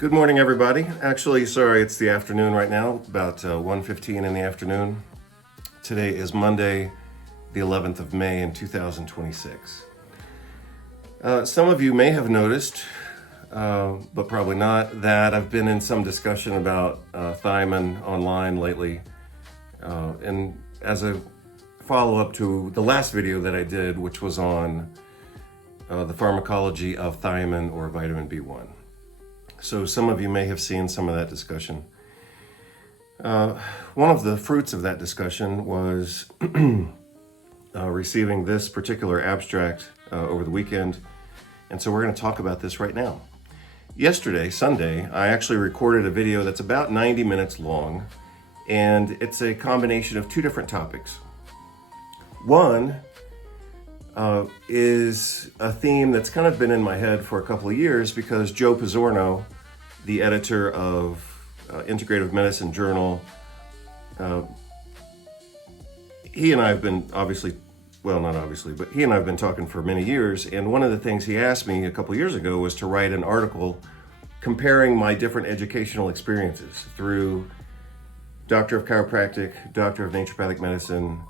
Good morning, everybody. Actually, sorry, it's the afternoon right now, about 1:15 in the afternoon. Today is Monday, the 11th of May in 2026. Some of you may have noticed, but probably not, that I've been in some discussion about thiamine online lately. And as a follow-up to the last video that I did, which was on the pharmacology of thiamine or vitamin B1. So some of you may have seen some of that discussion. One of the fruits of that discussion was receiving this particular abstract over the weekend. And so we're going to talk about this right now. Yesterday, Sunday, I actually recorded a video that's about 90 minutes long, and it's a combination of two different topics. One is a theme that's kind of been in my head for a couple of years because Joe Pizzorno, the editor of Integrative Medicine Journal, he and I have been he and I have been talking for many years, and one of the things he asked me a couple of years ago was to write an article comparing my different educational experiences through Doctor of Chiropractic, Doctor of Naturopathic Medicine,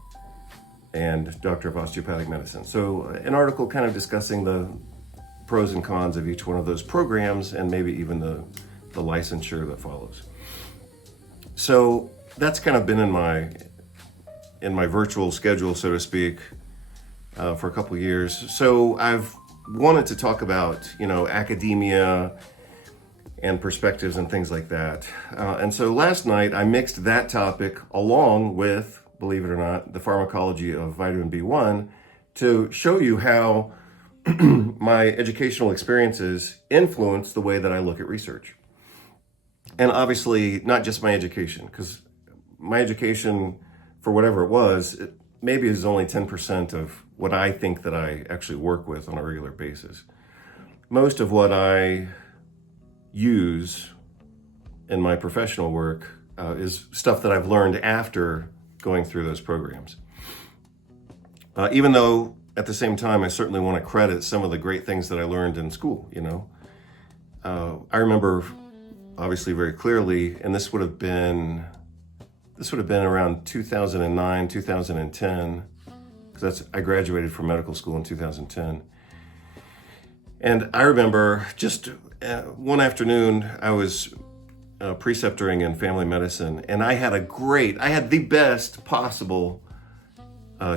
and Doctor of Osteopathic Medicine. So an article kind of discussing the pros and cons of each one of those programs and maybe even the licensure that follows. So that's kind of been in my virtual schedule, so to speak, for a couple of years. So I've wanted to talk about, academia and perspectives and things like that. And so last night I mixed that topic along with, believe it or not, the pharmacology of vitamin B1 to show you how my educational experiences influence the way that I look at research. And obviously, not just my education, because my education, for whatever it was, maybe is only 10% of what I think that I actually work with on a regular basis. Most of what I use in my professional work is stuff that I've learned after going through those programs. Even though at the same time, I certainly want to credit some of the great things that I learned in school, I remember obviously very clearly, and this would have been around 2009, 2010, because I graduated from medical school in 2010. And I remember just one afternoon, I was preceptoring in family medicine, and I had the best possible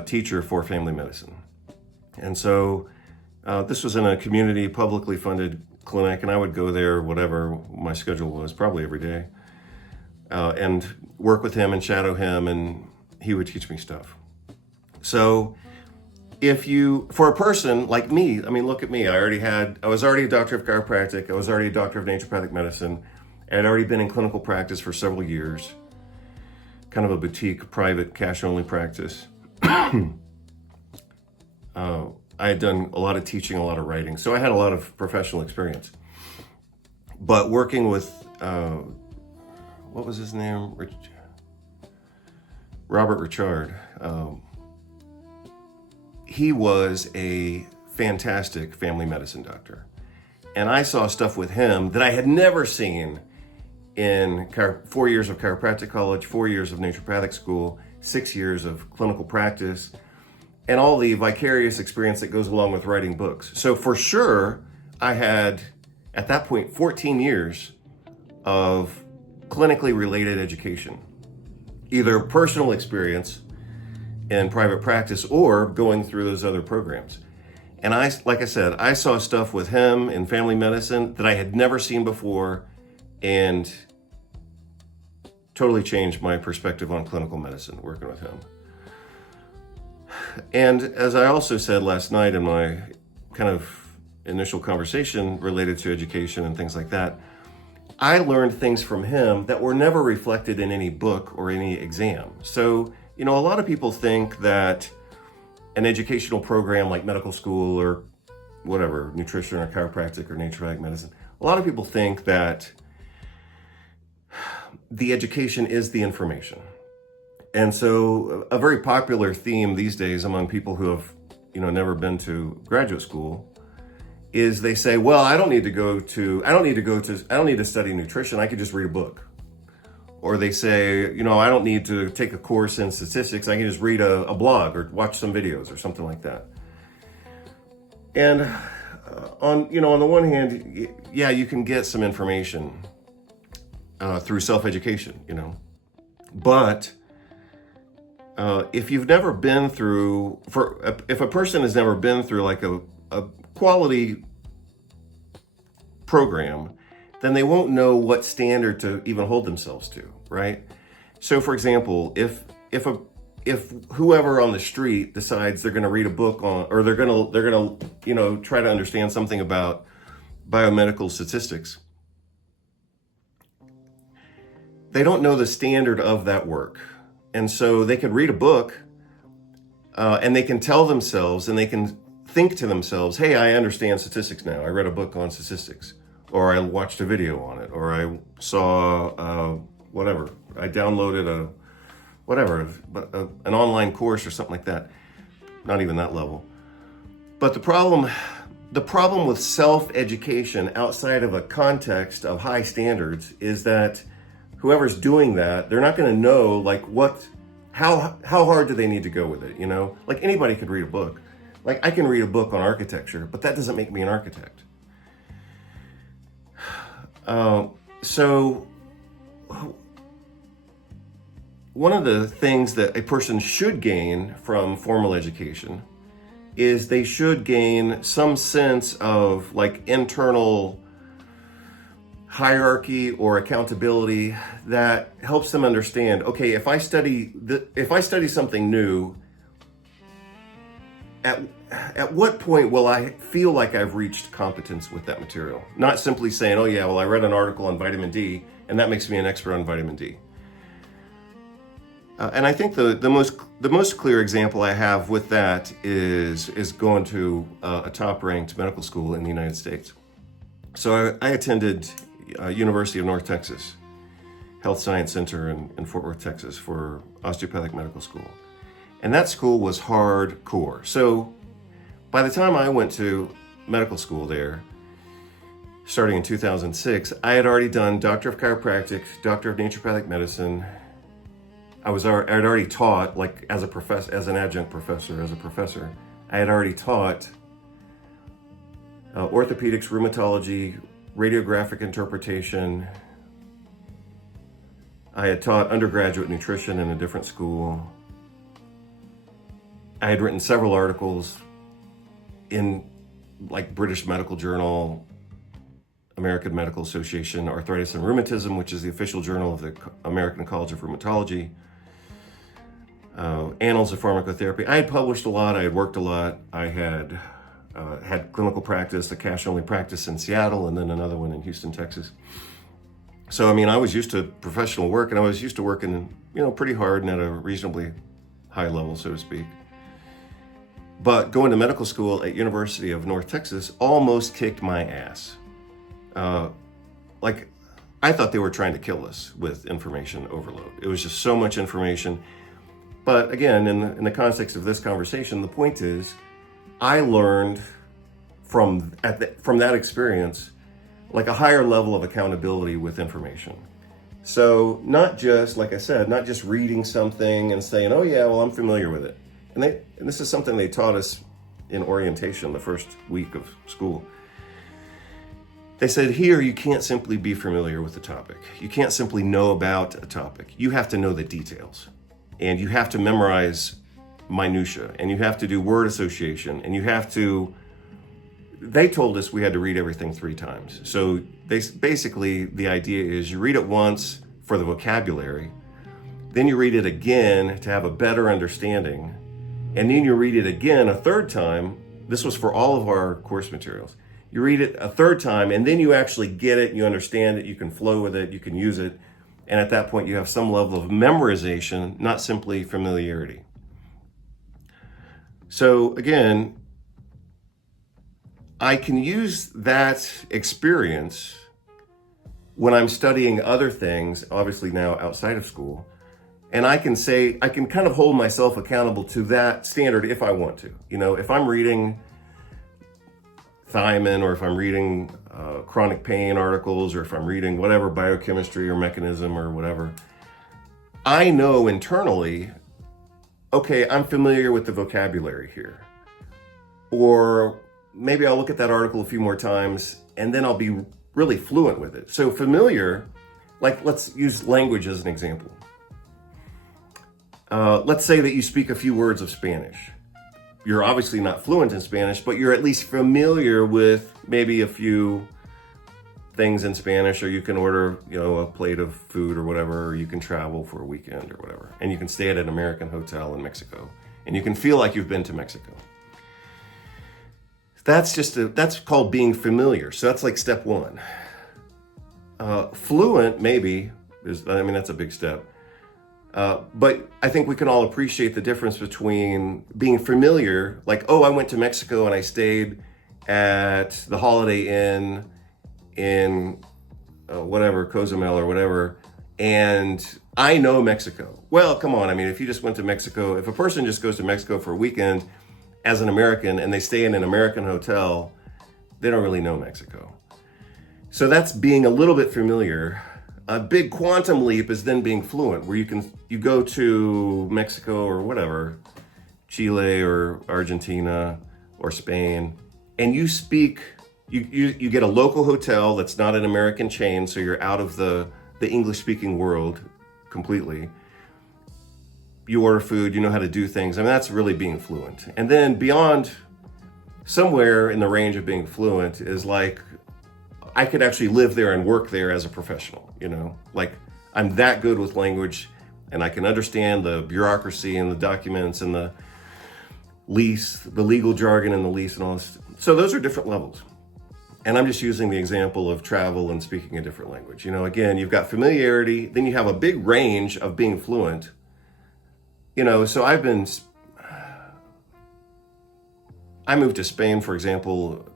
teacher for family medicine. And so this was in a community publicly funded clinic, and I would go there, whatever my schedule was, probably every day, and work with him and shadow him, and he would teach me stuff. So for a person like me, look at me, I was already a doctor of chiropractic, I was already a doctor of naturopathic medicine, I had already been in clinical practice for several years, kind of a boutique, private, cash-only practice. I had done a lot of teaching, a lot of writing, so I had a lot of professional experience. But working with, what was his name? Robert Richard. He was a fantastic family medicine doctor. And I saw stuff with him that I had never seen in 4 years of chiropractic college, 4 years of naturopathic school, 6 years of clinical practice, and all the vicarious experience that goes along with writing books. So for sure, I had, at that point, 14 years of clinically related education, either personal experience in private practice or going through those other programs. And like I said, I saw stuff with him in family medicine that I had never seen before, and totally changed my perspective on clinical medicine working with him. And as I also said last night in my kind of initial conversation related to education and things like that, I learned things from him that were never reflected in any book or any exam. So, a lot of people think that an educational program like medical school or whatever, nutrition or chiropractic or naturopathic medicine, a lot of people think that the education is the information. And so a very popular theme these days among people who have, never been to graduate school is they say, well, I don't need to study nutrition. I could just read a book. Or they say, I don't need to take a course in statistics. I can just read a blog or watch some videos or something like that. And on the one hand, yeah, you can get some information through self-education, but if you've never been through, if a person has never been through like a quality program, then they won't know what standard to even hold themselves to, right? So, for example, if whoever on the street decides they're going to read a book on, or they're going to try to understand something about biomedical statistics, they don't know the standard of that work. And so they can read a book and they can tell themselves and they can think to themselves, hey, I understand statistics now. I read a book on statistics, or I watched a video on it, or I saw whatever. I downloaded an online course or something like that. Not even that level. But the problem with self-education outside of a context of high standards is that whoever's doing that, they're not going to know how hard do they need to go with it, Like anybody could read a book. Like I can read a book on architecture, but that doesn't make me an architect. So one of the things that a person should gain from formal education is they should gain some sense of like internal hierarchy or accountability that helps them understand, okay, if I study something new, at what point will I feel like I've reached competence with that material? Not simply saying, oh yeah, well, I read an article on vitamin D and that makes me an expert on vitamin D. And I think the most clear example I have with that is going to a top-ranked medical school in the United States. So I attended University of North Texas Health Science Center in Fort Worth, Texas for osteopathic medical school. And that school was hardcore. So by the time I went to medical school there, starting in 2006, I had already done Doctor of Chiropractic, Doctor of Naturopathic Medicine. I had already taught, like as an adjunct professor, I had already taught orthopedics, rheumatology, radiographic interpretation. I had taught undergraduate nutrition in a different school. I had written several articles in like British Medical Journal, American Medical Association, Arthritis and Rheumatism, which is the official journal of the American College of Rheumatology, Annals of Pharmacotherapy. I had published a lot, I had worked a lot. I had had clinical practice, a cash-only practice in Seattle, and then another one in Houston, Texas. So, I was used to professional work, and I was used to working, pretty hard and at a reasonably high level, so to speak. But going to medical school at University of North Texas almost kicked my ass. I thought they were trying to kill us with information overload. It was just so much information. But again, in the context of this conversation, the point is, I learned from that experience, like a higher level of accountability with information. So not just, like I said, not just reading something and saying, oh yeah, well, I'm familiar with it. And this is something they taught us in orientation the first week of school. They said, here, you can't simply be familiar with the topic. You can't simply know about a topic. You have to know the details. And you have to memorize minutia. And you have to do word association. And they told us we had to read everything 3 times. So basically, the idea is you read it once for the vocabulary. Then you read it again to have a better understanding. And then you read it again a 3rd time. This was for all of our course materials. You read it a 3rd time, and then you actually get it, you understand it, you can flow with it, you can use it. And at that point, you have some level of memorization, not simply familiarity. So again, I can use that experience when I'm studying other things, obviously now outside of school, and I can kind of hold myself accountable to that standard if I want to. If I'm reading thiamine, or if I'm reading chronic pain articles, or if I'm reading whatever biochemistry or mechanism or whatever, I know internally, okay, I'm familiar with the vocabulary here. Or maybe I'll look at that article a few more times and then I'll be really fluent with it. So familiar, like let's use language as an example. Let's say that you speak a few words of Spanish. You're obviously not fluent in Spanish, but you're at least familiar with maybe a few things in Spanish, or you can order, a plate of food or whatever, or you can travel for a weekend or whatever. And you can stay at an American hotel in Mexico and you can feel like you've been to Mexico. That's called being familiar. So that's like step one. Fluent, maybe, that's a big step. But I think we can all appreciate the difference between being familiar, like, oh, I went to Mexico and I stayed at the Holiday Inn in whatever, Cozumel or whatever, and I know Mexico. Well, come on. If you just went to Mexico, if a person just goes to Mexico for a weekend as an American and they stay in an American hotel, they don't really know Mexico. So that's being a little bit familiar. A big quantum leap is then being fluent, where you go to Mexico or whatever, Chile or Argentina or Spain, and you speak, you get a local hotel that's not an American chain, so you're out of the English-speaking world completely. You order food, you know how to do things. That's really being fluent. And then beyond, somewhere in the range of being fluent is like, I could actually live there and work there as a professional, like I'm that good with language and I can understand the bureaucracy and the documents and the lease, the legal jargon and the lease and all this. So those are different levels. And I'm just using the example of travel and speaking a different language. Again, you've got familiarity, then you have a big range of being fluent. So I moved to Spain, for example,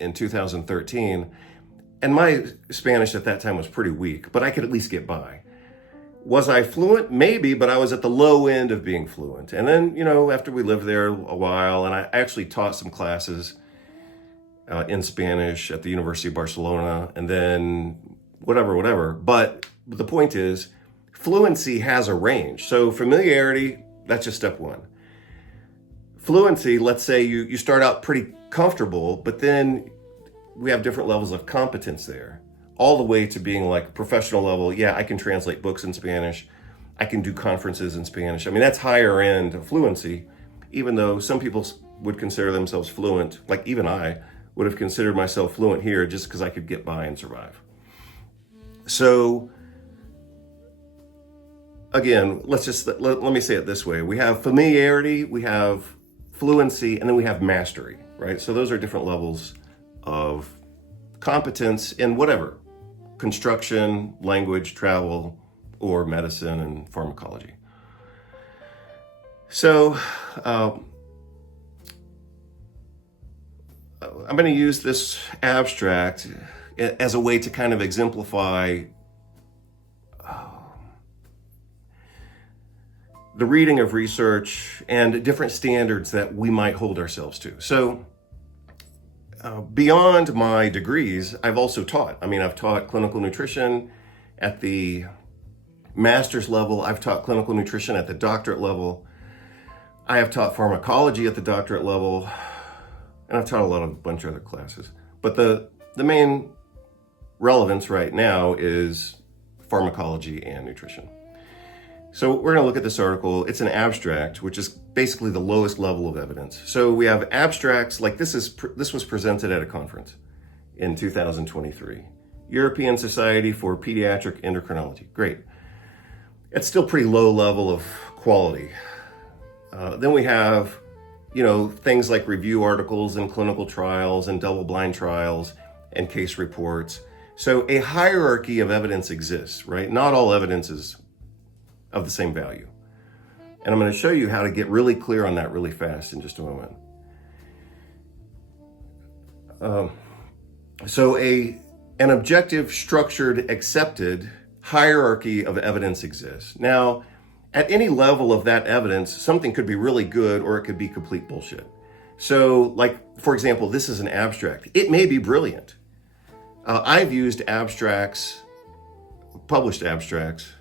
in 2013, and my Spanish at that time was pretty weak, but I could at least get by. Was I fluent? Maybe, but I was at the low end of being fluent. And then, after we lived there a while, and I actually taught some classes in Spanish at the University of Barcelona, and then whatever. But the point is, fluency has a range. So familiarity, that's just step one. Fluency, let's say you start out pretty comfortable, but then we have different levels of competence there, all the way to being like professional level. Yeah, I can translate books in Spanish. I can do conferences in Spanish. That's higher end of fluency, even though some people would consider themselves fluent. Like even I would have considered myself fluent here just because I could get by and survive. So again, let me say it this way. We have familiarity, we have fluency, and then we have mastery, right? So those are different levels of competence in whatever, construction, language, travel, or medicine and pharmacology. So I'm going to use this abstract as a way to kind of exemplify the reading of research and different standards that we might hold ourselves to. So beyond my degrees, I've also taught. I've taught clinical nutrition at the master's level. I've taught clinical nutrition at the doctorate level. I have taught pharmacology at the doctorate level, and I've taught a bunch of other classes. But the main relevance right now is pharmacology and nutrition. So we're going to look at this article. It's an abstract, which is basically the lowest level of evidence. So we have abstracts like this was presented at a conference in 2023. European Society for Pediatric Endocrinology. Great. It's still pretty low level of quality. Then we have, things like review articles and clinical trials and double-blind trials and case reports. So a hierarchy of evidence exists, right? Not all evidence is of the same value. And I'm going to show you how to get really clear on that really fast in just a moment. So an objective, structured, accepted hierarchy of evidence exists. Now, at any level of that evidence, something could be really good or it could be complete bullshit. So, like, for example, this is an abstract. It may be brilliant. I've used abstracts, published abstracts,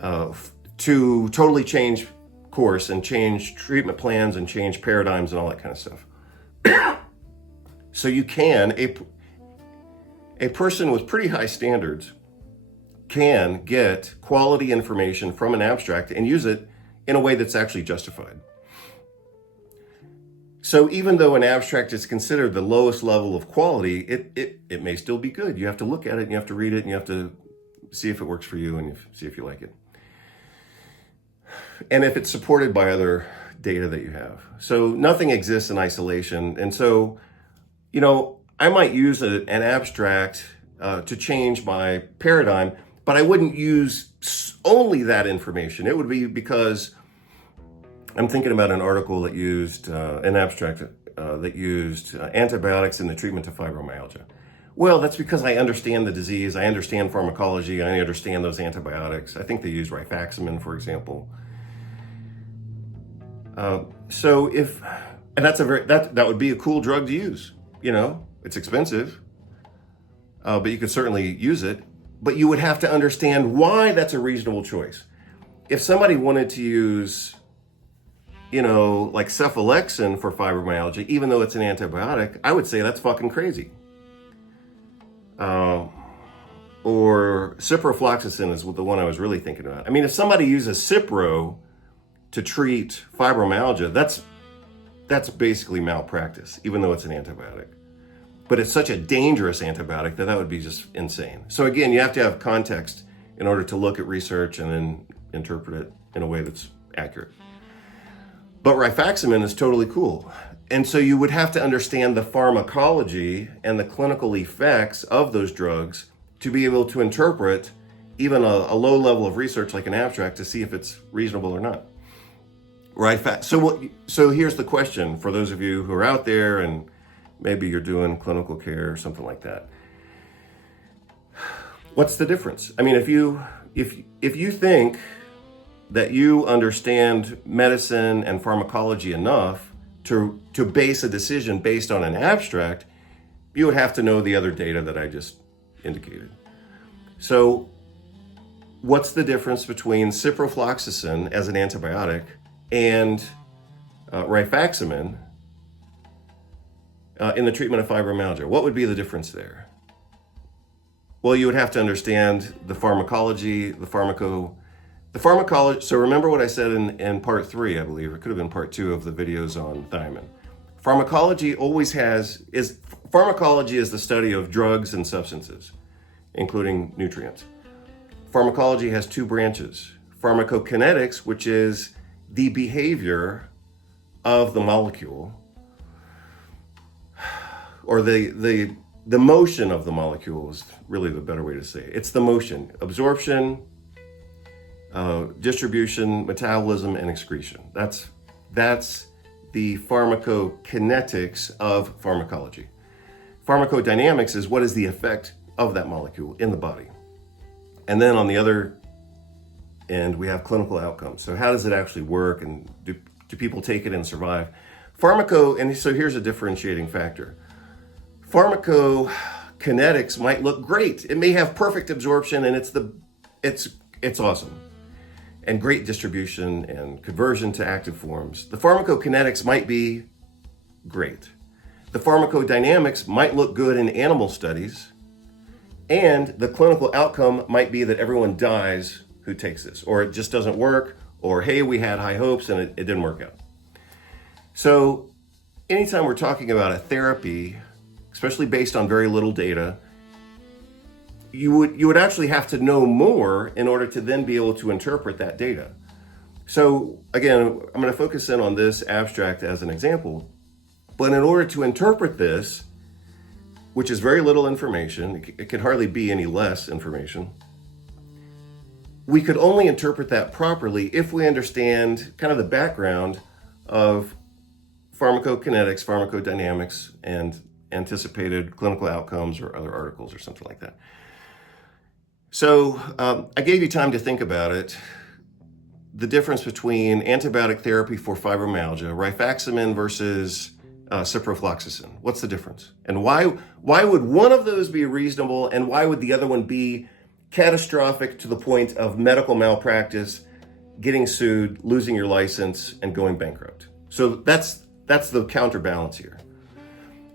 to totally change course and change treatment plans and change paradigms and all that kind of stuff. So you can, a person with pretty high standards can get quality information from an abstract and use it in a way that's actually justified. So even though an abstract is considered the lowest level of quality, it may still be good. You have to look at it and you have to read it and you have to see if it works for you and see if you like it. And if it's supported by other data that you have. So nothing exists in isolation. And so, I might use an abstract to change my paradigm, but I wouldn't use only that information. It would be because I'm thinking about an article that used, an abstract that used antibiotics in the treatment of fibromyalgia. Well, that's because I understand the disease, I understand pharmacology, I understand those antibiotics. I think they use rifaximin, for example. So and that would be a cool drug to use. It's expensive, but you could certainly use it. But you would have to understand why that's a reasonable choice. If somebody wanted to use, like cephalexin for fibromyalgia, even though it's an antibiotic, I would say that's fucking crazy. Or ciprofloxacin is the one I was really thinking about. I mean, if somebody uses Cipro to treat fibromyalgia, that's basically malpractice, even though it's an antibiotic. But it's such a dangerous antibiotic that would be just insane. So again, you have to have context in order to look at research and then interpret it in a way that's accurate. But rifaximin is totally cool. And so you would have to understand the pharmacology and the clinical effects of those drugs to be able to interpret even a low level of research like an abstract to see if it's reasonable or not. So here's the question for those of you who are out there and maybe you're doing clinical care or something like that. What's the difference? I mean, if you think that you understand medicine and pharmacology enough to base a decision based on an abstract, you would have to know the other data that I just indicated. So what's the difference between ciprofloxacin as an antibiotic and rifaximin in the treatment of fibromyalgia? What would be the difference there? Well, you would have to understand the pharmacology, the pharmacology. So remember what I said in part 3, I believe, it could have been part 2 of the videos on thiamine. Pharmacology is the study of drugs and substances, including nutrients. Pharmacology has 2 branches. Pharmacokinetics, which is the behavior of the molecule, or the motion of the molecule is really the better way to say it. It's the motion, absorption, distribution, metabolism, and excretion. That's the pharmacokinetics of pharmacology. Pharmacodynamics is what is the effect of that molecule in the body. And then on the other end, we have clinical outcomes. So how does it actually work, and do people take it and survive? And so here's a differentiating factor. Pharmacokinetics might look great. It may have perfect absorption and it's awesome. And great distribution and conversion to active forms. The pharmacokinetics might be great. The pharmacodynamics might look good in animal studies, and the clinical outcome might be that everyone dies who takes this, or it just doesn't work, or hey, we had high hopes and it didn't work out. So anytime we're talking about a therapy, especially based on very little data, you would actually have to know more in order to then be able to interpret that data. So again, I'm going to focus in on this abstract as an example, but in order to interpret this, which is very little information, it could hardly be any less information, we could only interpret that properly if we understand kind of the background of pharmacokinetics, pharmacodynamics, and anticipated clinical outcomes or other articles or something like that. So I gave you time to think about it. the difference between antibiotic therapy for fibromyalgia, rifaximin versus ciprofloxacin. What's the difference? And why would one of those be reasonable, and why would the other one be catastrophic to the point of medical malpractice, getting sued, losing your license, and going bankrupt? So that's the counterbalance here.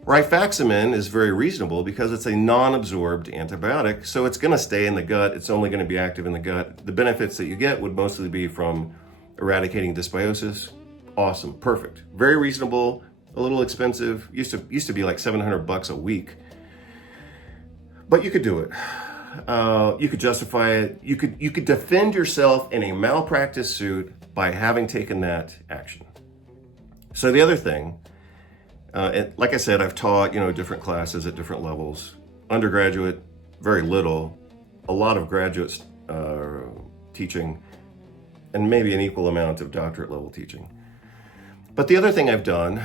Rifaximin is very reasonable because it's a non-absorbed antibiotic, so it's going to stay in the gut. It's only going to be active in the gut. The benefits that you get would mostly be from eradicating dysbiosis. Awesome, perfect, very reasonable, a little expensive. Used to be like $700 a week, but you could do it. You could justify it. You could defend yourself in a malpractice suit by having taken that action. So the other thing. Like I said, I've taught, different classes at different levels. Undergraduate, very little. A lot of graduate teaching, and maybe an equal amount of doctorate level teaching. But the other thing I've done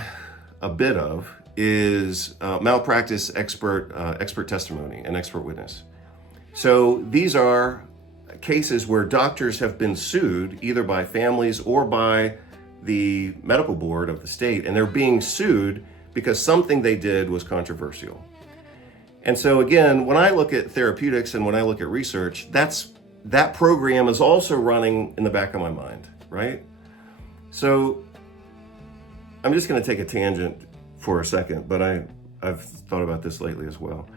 a bit of is malpractice expert testimony and expert witness. So these are cases where doctors have been sued either by families or by the medical board of the state, and they're being sued because something they did was controversial. And so again, when I look at therapeutics and when I look at research, that program is also running in the back of my mind, right? So I'm just going to take a tangent for a second, but I've thought about this lately as well.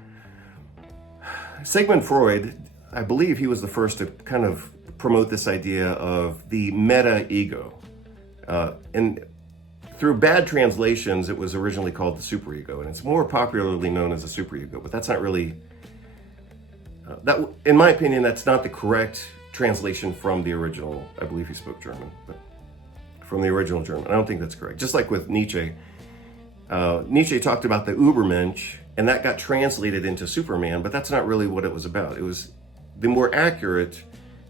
Sigmund Freud, I believe he was the first to kind of promote this idea of the meta-ego. And through bad translations, it was originally called the superego, and it's more popularly known as the superego, but that's not really, in my opinion, that's not the correct translation from the original. I believe he spoke German, but from the original German. I don't think that's correct. Just like with Nietzsche. Nietzsche talked about the Übermensch, and that got translated into Superman, but that's not really what it was about. It was the more accurate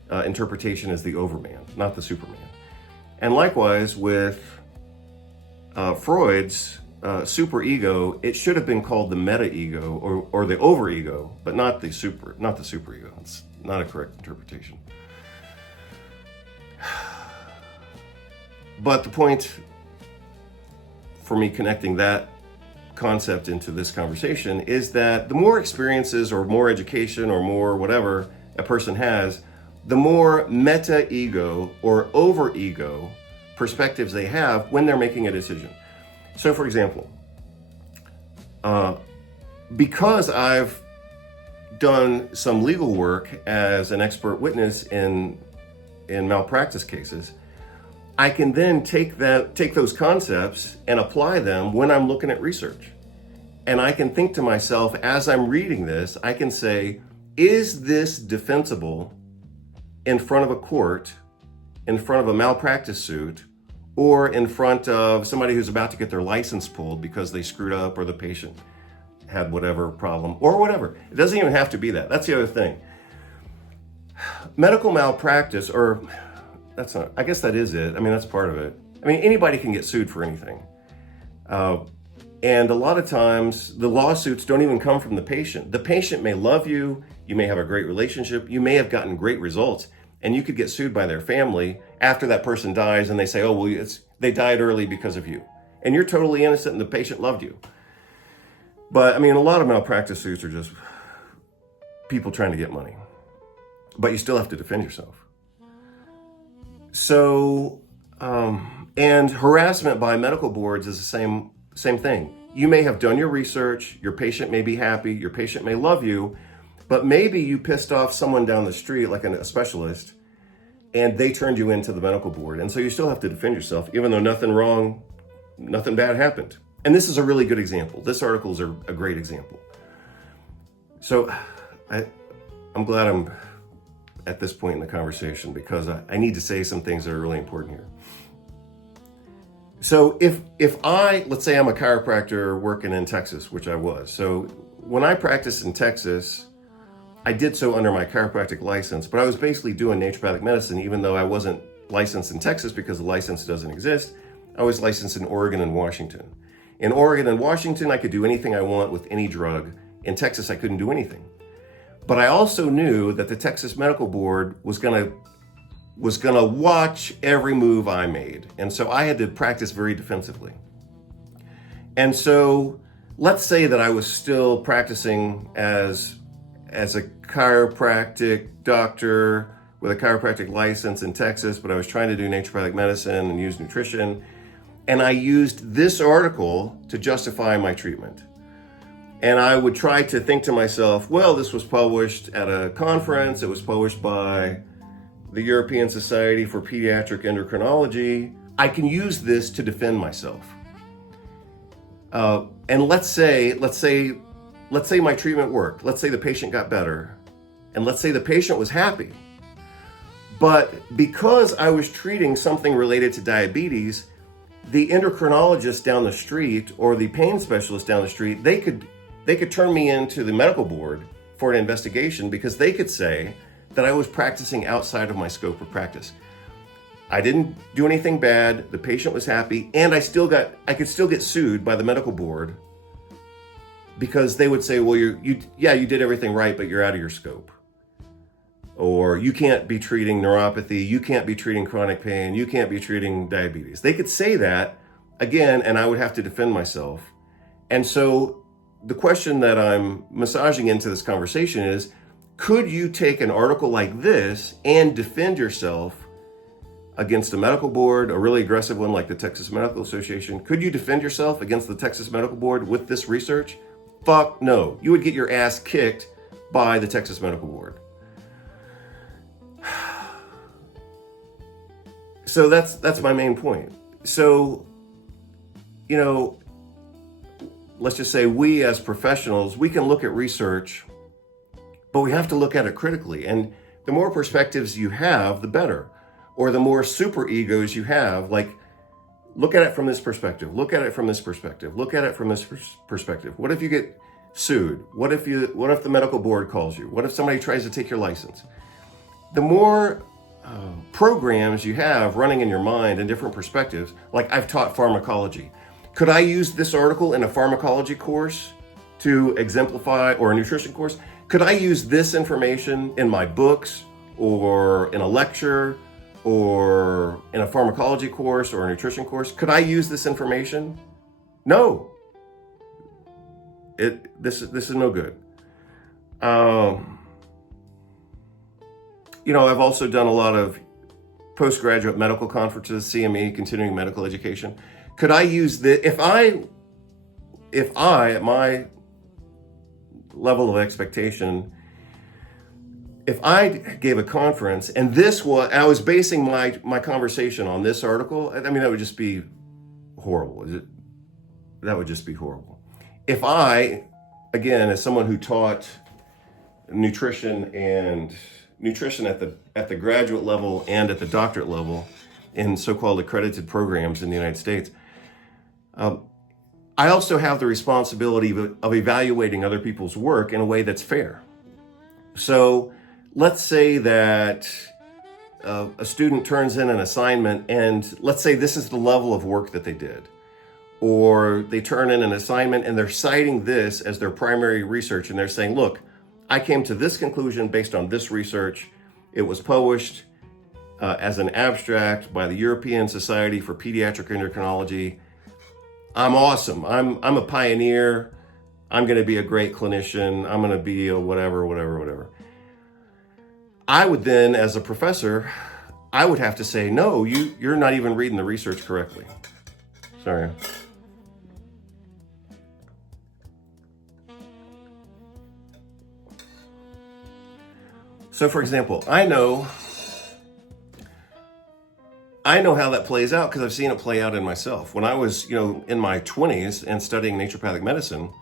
interpretation is the Overman, not the Superman. And likewise with Freud's superego, it should have been called the meta-ego or the overego, but not the superego. It's not a correct interpretation. But the point for me connecting that concept into this conversation is that the more experiences or more education or more whatever a person has, the more meta-ego or over-ego perspectives they have when they're making a decision. So for example, because I've done some legal work as an expert witness in malpractice cases, I can then take those concepts and apply them when I'm looking at research. And I can think to myself, as I'm reading this, I can say, is this defensible in front of a court, in front of a malpractice suit, or in front of somebody who's about to get their license pulled because they screwed up or the patient had whatever problem or whatever. It doesn't even have to be that. That's the other thing. Medical malpractice, or that's not, I guess that is it. I mean, that's part of it. I mean, anybody can get sued for anything. And a lot of times the lawsuits don't even come from the patient. The patient may love you, you may have a great relationship, you may have gotten great results, and you could get sued by their family after that person dies and they say, oh, well, they died early because of you. And you're totally innocent and the patient loved you. But I mean, a lot of malpractice suits are just people trying to get money. But you still have to defend yourself. So, and harassment by medical boards is the same thing. You may have done your research, your patient may be happy, your patient may love you, but maybe you pissed off someone down the street, like a specialist, and they turned you into the medical board. And so you still have to defend yourself, even though nothing bad happened. And this is a really good example. This article is a great example. So I'm glad I'm at this point in the conversation because I need to say some things that are really important here. So if let's say I'm a chiropractor working in Texas, which I was. So when I practiced in Texas, I did so under my chiropractic license, but I was basically doing naturopathic medicine, even though I wasn't licensed in Texas because the license doesn't exist. I was licensed in Oregon and Washington. In Oregon and Washington, I could do anything I want with any drug. In Texas, I couldn't do anything. But I also knew that the Texas Medical Board was going to was going to watch every move I made. And so I had to practice very defensively. And so let's say that I was still practicing as a chiropractic doctor with a chiropractic license in Texas, but I was trying to do naturopathic medicine and use nutrition. And I used this article to justify my treatment. And I would try to think to myself, well, this was published at a conference. It was published by the European Society for Pediatric Endocrinology. I can use this to defend myself. And let's say my treatment worked. Let's say the patient got better. And let's say the patient was happy. But because I was treating something related to diabetes, the endocrinologist down the street or the pain specialist down the street, they could turn me into the medical board for an investigation because they could say that I was practicing outside of my scope of practice. I didn't do anything bad, the patient was happy, and I could still get sued by the medical board because they would say, well, you did everything right, but you're out of your scope. Or you can't be treating neuropathy, you can't be treating chronic pain, you can't be treating diabetes. They could say that again, and I would have to defend myself. And so the question that I'm massaging into this conversation is, could you take an article like this and defend yourself against a medical board, a really aggressive one like the Texas Medical Association? Could you defend yourself against the Texas Medical Board with this research? Fuck no. You would get your ass kicked by the Texas Medical Board. So that's my main point. So, let's just say we as professionals, we can look at research, but we have to look at it critically. And the more perspectives you have, the better. Or the more super egos you have, like, look at it from this perspective, look at it from this perspective, look at it from this perspective. What if you get sued? What if the medical board calls you? What if somebody tries to take your license? The more programs you have running in your mind and different perspectives, like I've taught pharmacology. Could I use this article in a pharmacology course to exemplify, or a nutrition course? Could I use this information in my books or in a lecture or in a pharmacology course or a nutrition course? Could I use this information? No. This is no good. I've also done a lot of postgraduate medical conferences, CME, continuing medical education. Could I use this, if I, at my level of expectation, if I gave a conference and I was basing my conversation on this article, I mean, that would just be horrible. That would just be horrible. If I, again, as someone who taught nutrition at the graduate level and at the doctorate level in so-called accredited programs in the United States, I also have the responsibility of evaluating other people's work in a way that's fair. So let's say that a student turns in an assignment, and let's say this is the level of work that they did. Or they turn in an assignment and they're citing this as their primary research, and they're saying, look, I came to this conclusion based on this research. It was published as an abstract by the European Society for Pediatric Endocrinology. I'm awesome. I'm a pioneer. I'm going to be a great clinician. I'm going to be a whatever. I would then, as a professor, I would have to say, no, you're not even reading the research correctly. Sorry. So, for example, I know how that plays out because I've seen it play out in myself. When I was, in my 20s and studying naturopathic medicine,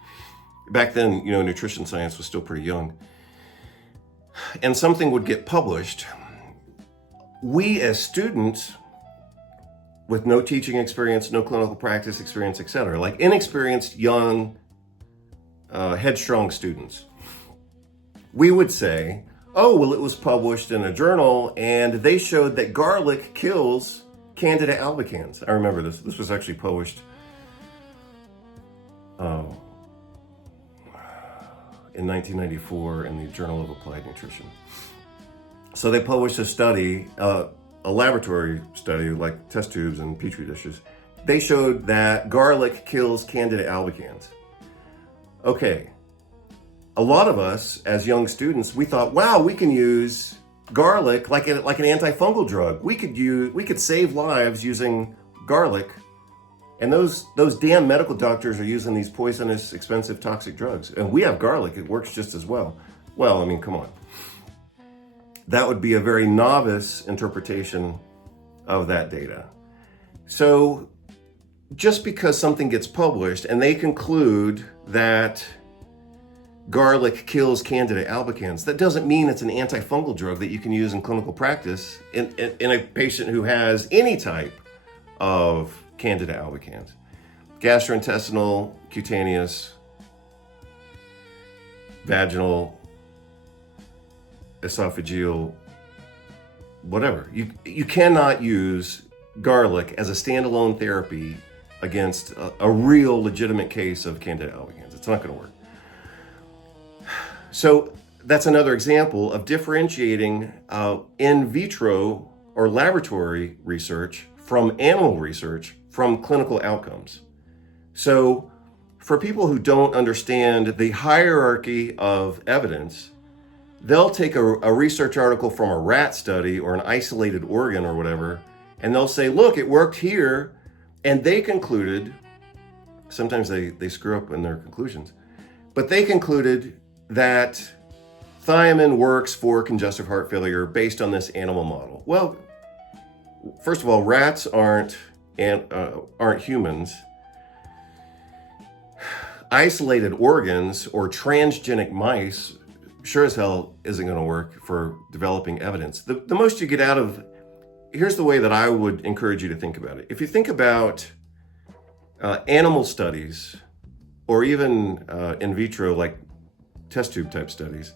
back then, nutrition science was still pretty young, and something would get published, we as students with no teaching experience, no clinical practice experience, etc., like inexperienced, young, headstrong students, we would say, oh, well, it was published in a journal and they showed that garlic kills Candida albicans. I remember this. This was actually published in 1994 in the Journal of Applied Nutrition. So they published a study a laboratory study, like test tubes and petri dishes. They showed that garlic kills Candida albicans. Okay, a lot of us as young students, we thought, wow, we can use garlic like an antifungal drug. We could save lives using garlic. And those damn medical doctors are using these poisonous, expensive, toxic drugs. And we have garlic, it works just as well. Well, I mean, come on. That would be a very novice interpretation of that data. So just because something gets published and they conclude that garlic kills Candida albicans, that doesn't mean it's an antifungal drug that you can use in clinical practice in a patient who has any type of Candida albicans. Gastrointestinal, cutaneous, vaginal, esophageal, whatever. You cannot use garlic as a standalone therapy against a real legitimate case of Candida albicans. It's not going to work. So that's another example of differentiating in vitro or laboratory research from animal research from clinical outcomes. So for people who don't understand the hierarchy of evidence, they'll take a research article from a rat study or an isolated organ or whatever, and they'll say, look, it worked here. And they concluded, sometimes they screw up in their conclusions, but they concluded that thiamine works for congestive heart failure based on this animal model. Well, first of all, rats aren't humans. Isolated organs or transgenic mice sure as hell isn't going to work for developing evidence. The most you get out of, here's the way that I would encourage you to think about it. If you think about animal studies or even in vitro, like test tube type studies,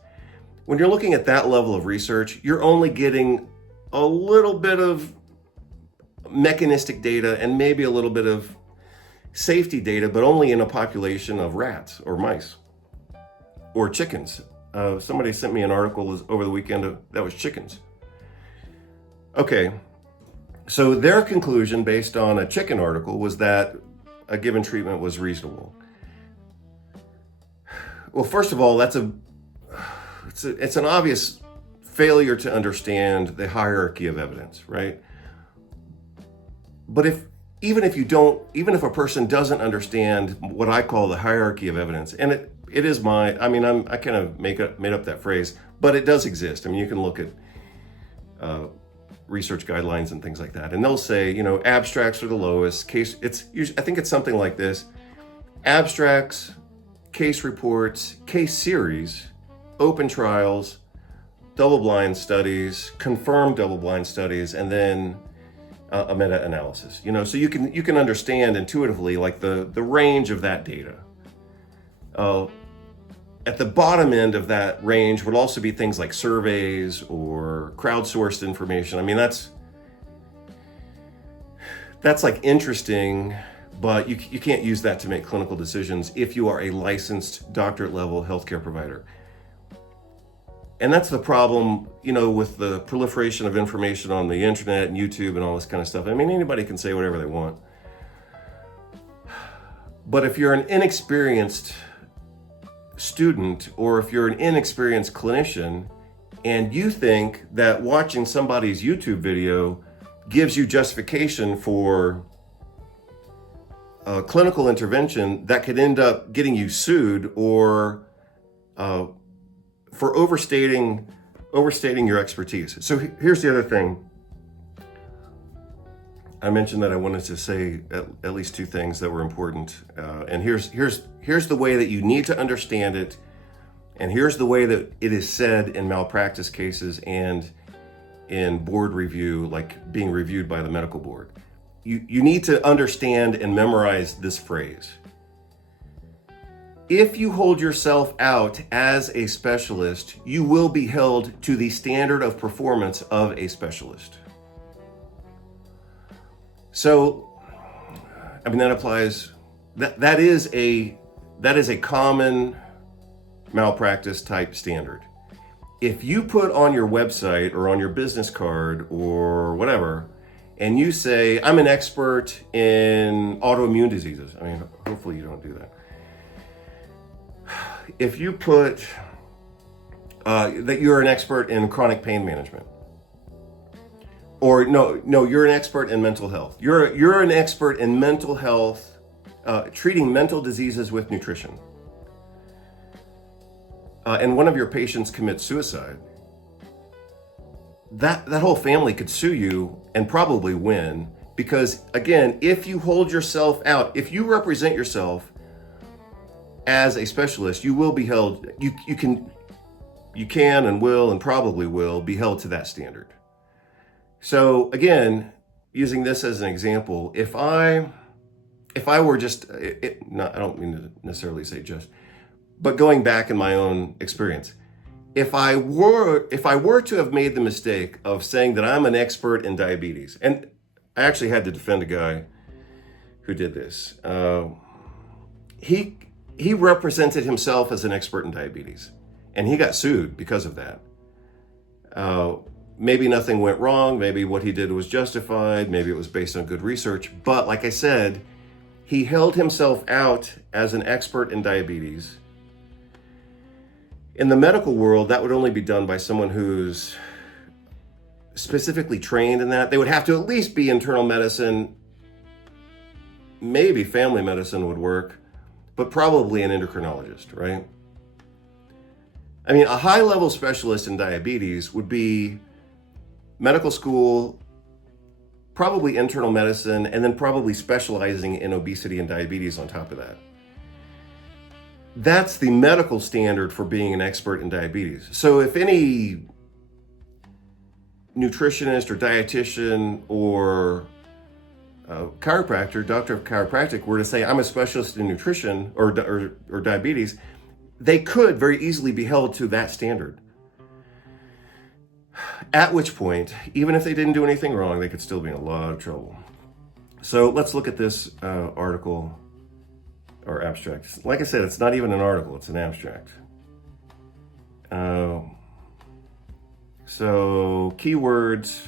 when you're looking at that level of research, you're only getting a little bit of mechanistic data and maybe a little bit of safety data, but only in a population of rats or mice or chickens. Somebody sent me an article over the weekend that was chickens. Okay, so their conclusion based on a chicken article was that a given treatment was reasonable. Well, first of all, it's an obvious failure to understand the hierarchy of evidence, right? But even if a person doesn't understand what I call the hierarchy of evidence, and it is I kind of made up that phrase, but it does exist. I mean, you can look at research guidelines and things like that, and they'll say, abstracts are the lowest case. I think it's something like this: abstracts, case reports, case series, open trials, double-blind studies, confirmed double-blind studies, and then a meta-analysis. So you can understand intuitively like the range of that data. At the bottom end of that range would also be things like surveys or crowdsourced information. I mean, that's like interesting, but you can't use that to make clinical decisions if you are a licensed doctorate level healthcare provider. And that's the problem, with the proliferation of information on the internet and YouTube and all this kind of stuff. I mean, anybody can say whatever they want. But if you're an inexperienced student or if you're an inexperienced clinician and you think that watching somebody's YouTube video gives you justification for a clinical intervention that could end up getting you sued or for overstating your expertise. So here's the other thing. I mentioned that I wanted to say at least two things that were important, and here's the way that you need to understand it, and here's the way that it is said in malpractice cases and in board review, like being reviewed by the medical board. You need to understand and memorize this phrase. If you hold yourself out as a specialist, you will be held to the standard of performance of a specialist. So, I mean, that applies, that is a common malpractice type standard. if you put on your website or on your business card or whatever, and you say, I'm an expert in autoimmune diseases. I mean, hopefully you don't do that. If you put that you're an expert in chronic pain management, or no, you're an expert in mental health. You're an expert in mental health, treating mental diseases with nutrition. And one of your patients commits suicide. That whole family could sue you and probably win, because again, if you hold yourself out, if you represent yourself as a specialist, you will be held. You can and will and probably will be held to that standard. So again, using this as an example, if I were just, I don't mean to necessarily say just, but going back in my own experience, if I were to have made the mistake of saying that I'm an expert in diabetes, and I actually had to defend a guy who did this. He represented himself as an expert in diabetes, and he got sued because of that. Maybe nothing went wrong. Maybe what he did was justified. Maybe it was based on good research. But like I said, he held himself out as an expert in diabetes. In the medical world, that would only be done by someone who's specifically trained in that. They would have to at least be internal medicine. Maybe family medicine would work, but probably an endocrinologist, right? I mean, a high-level specialist in diabetes would be medical school, probably internal medicine, and then probably specializing in obesity and diabetes on top of that. That's the medical standard for being an expert in diabetes. So if any nutritionist or dietitian or chiropractor, doctor of chiropractic were to say, I'm a specialist in nutrition or diabetes, they could very easily be held to that standard. At which point, even if they didn't do anything wrong, they could still be in a lot of trouble. So let's look at this article or abstract. Like I said, it's not even an article, it's an abstract. So keywords,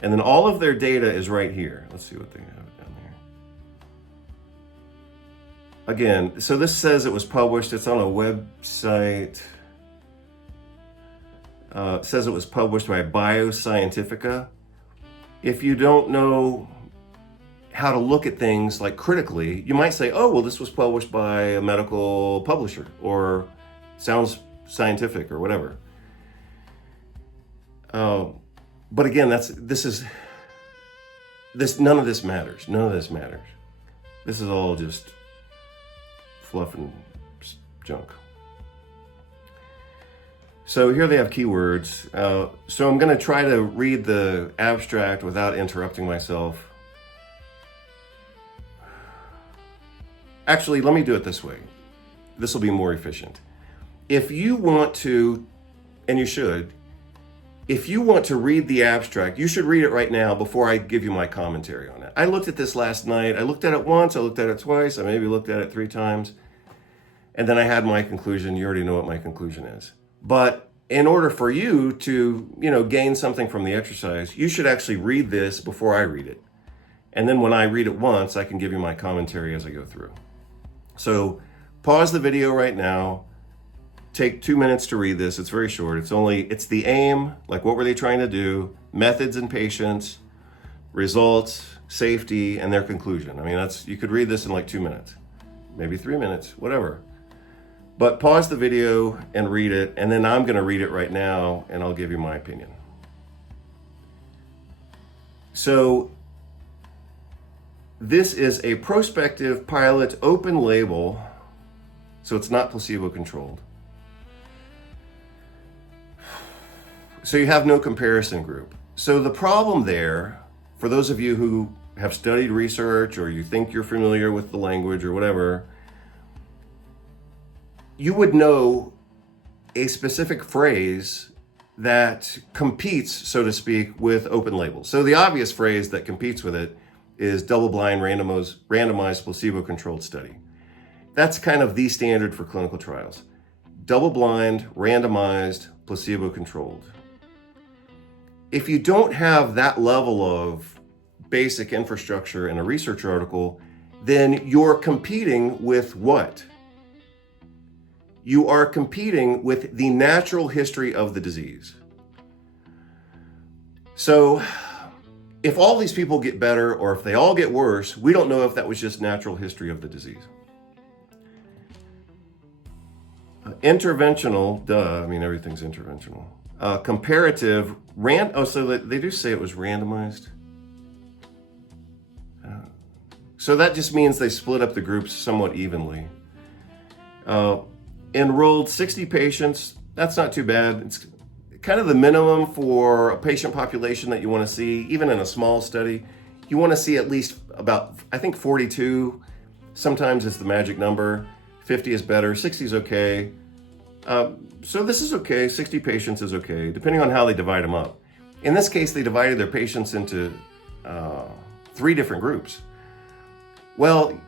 and then all of their data is right here. Let's see what they have down there. Again, so this says it was published, it's on a website. It says it was published by Bioscientifica. If you don't know how to look at things like critically, you might say, oh, well, this was published by a medical publisher or sounds scientific or whatever. But again, none of this matters. None of this matters. This is all just fluff and junk. So here they have keywords. So I'm going to try to read the abstract without interrupting myself. Actually, let me do it this way. This will be more efficient. If you want to, and you should, if you want to read the abstract, you should read it right now before I give you my commentary on it. I looked at this last night. I looked at it once, I looked at it twice, I maybe looked at it 3 times. And then I had my conclusion. You already know what my conclusion is. But in order for you to, gain something from the exercise, you should actually read this before I read it. And then when I read it once, I can give you my commentary as I go through. So pause the video right now. Take 2 minutes to read this. It's very short. It's the aim, like what were they trying to do, methods and patients, results, safety, and their conclusion. I mean, you could read this in like 2 minutes, maybe 3 minutes, whatever. But pause the video and read it, and then I'm going to read it right now, and I'll give you my opinion. So this is a prospective pilot open label, so it's not placebo-controlled. So you have no comparison group. So the problem there, for those of you who have studied research or you think you're familiar with the language or whatever, you would know a specific phrase that competes, so to speak, with open label. So the obvious phrase that competes with it is double-blind, randomized placebo-controlled study. That's kind of the standard for clinical trials. Double-blind, randomized, placebo-controlled. If you don't have that level of basic infrastructure in a research article, then you're competing with what? You are competing with the natural history of the disease. So if all these people get better or if they all get worse, we don't know if that was just natural history of the disease. Interventional, I mean, everything's interventional. Comparative, so they do say it was randomized. So that just means they split up the groups somewhat evenly. Enrolled 60 patients, that's not too bad. It's kind of the minimum for a patient population that you want to see, even in a small study. You want to see at least about, I think 42, sometimes it's the magic number. 50 is better, 60 is okay. So this is okay, 60 patients is okay, depending on how they divide them up. In this case, they divided their patients into 3 different groups. Well,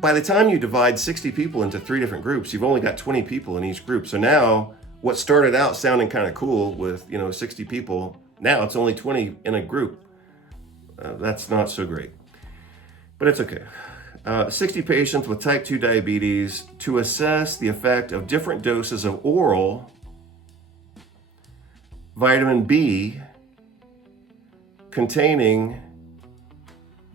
by the time you divide 60 people into 3 different groups, you've only got 20 people in each group. So now what started out sounding kind of cool with 60 people, now it's only 20 in a group. That's not so great, but it's okay. 60 patients with type 2 diabetes to assess the effect of different doses of oral vitamin B containing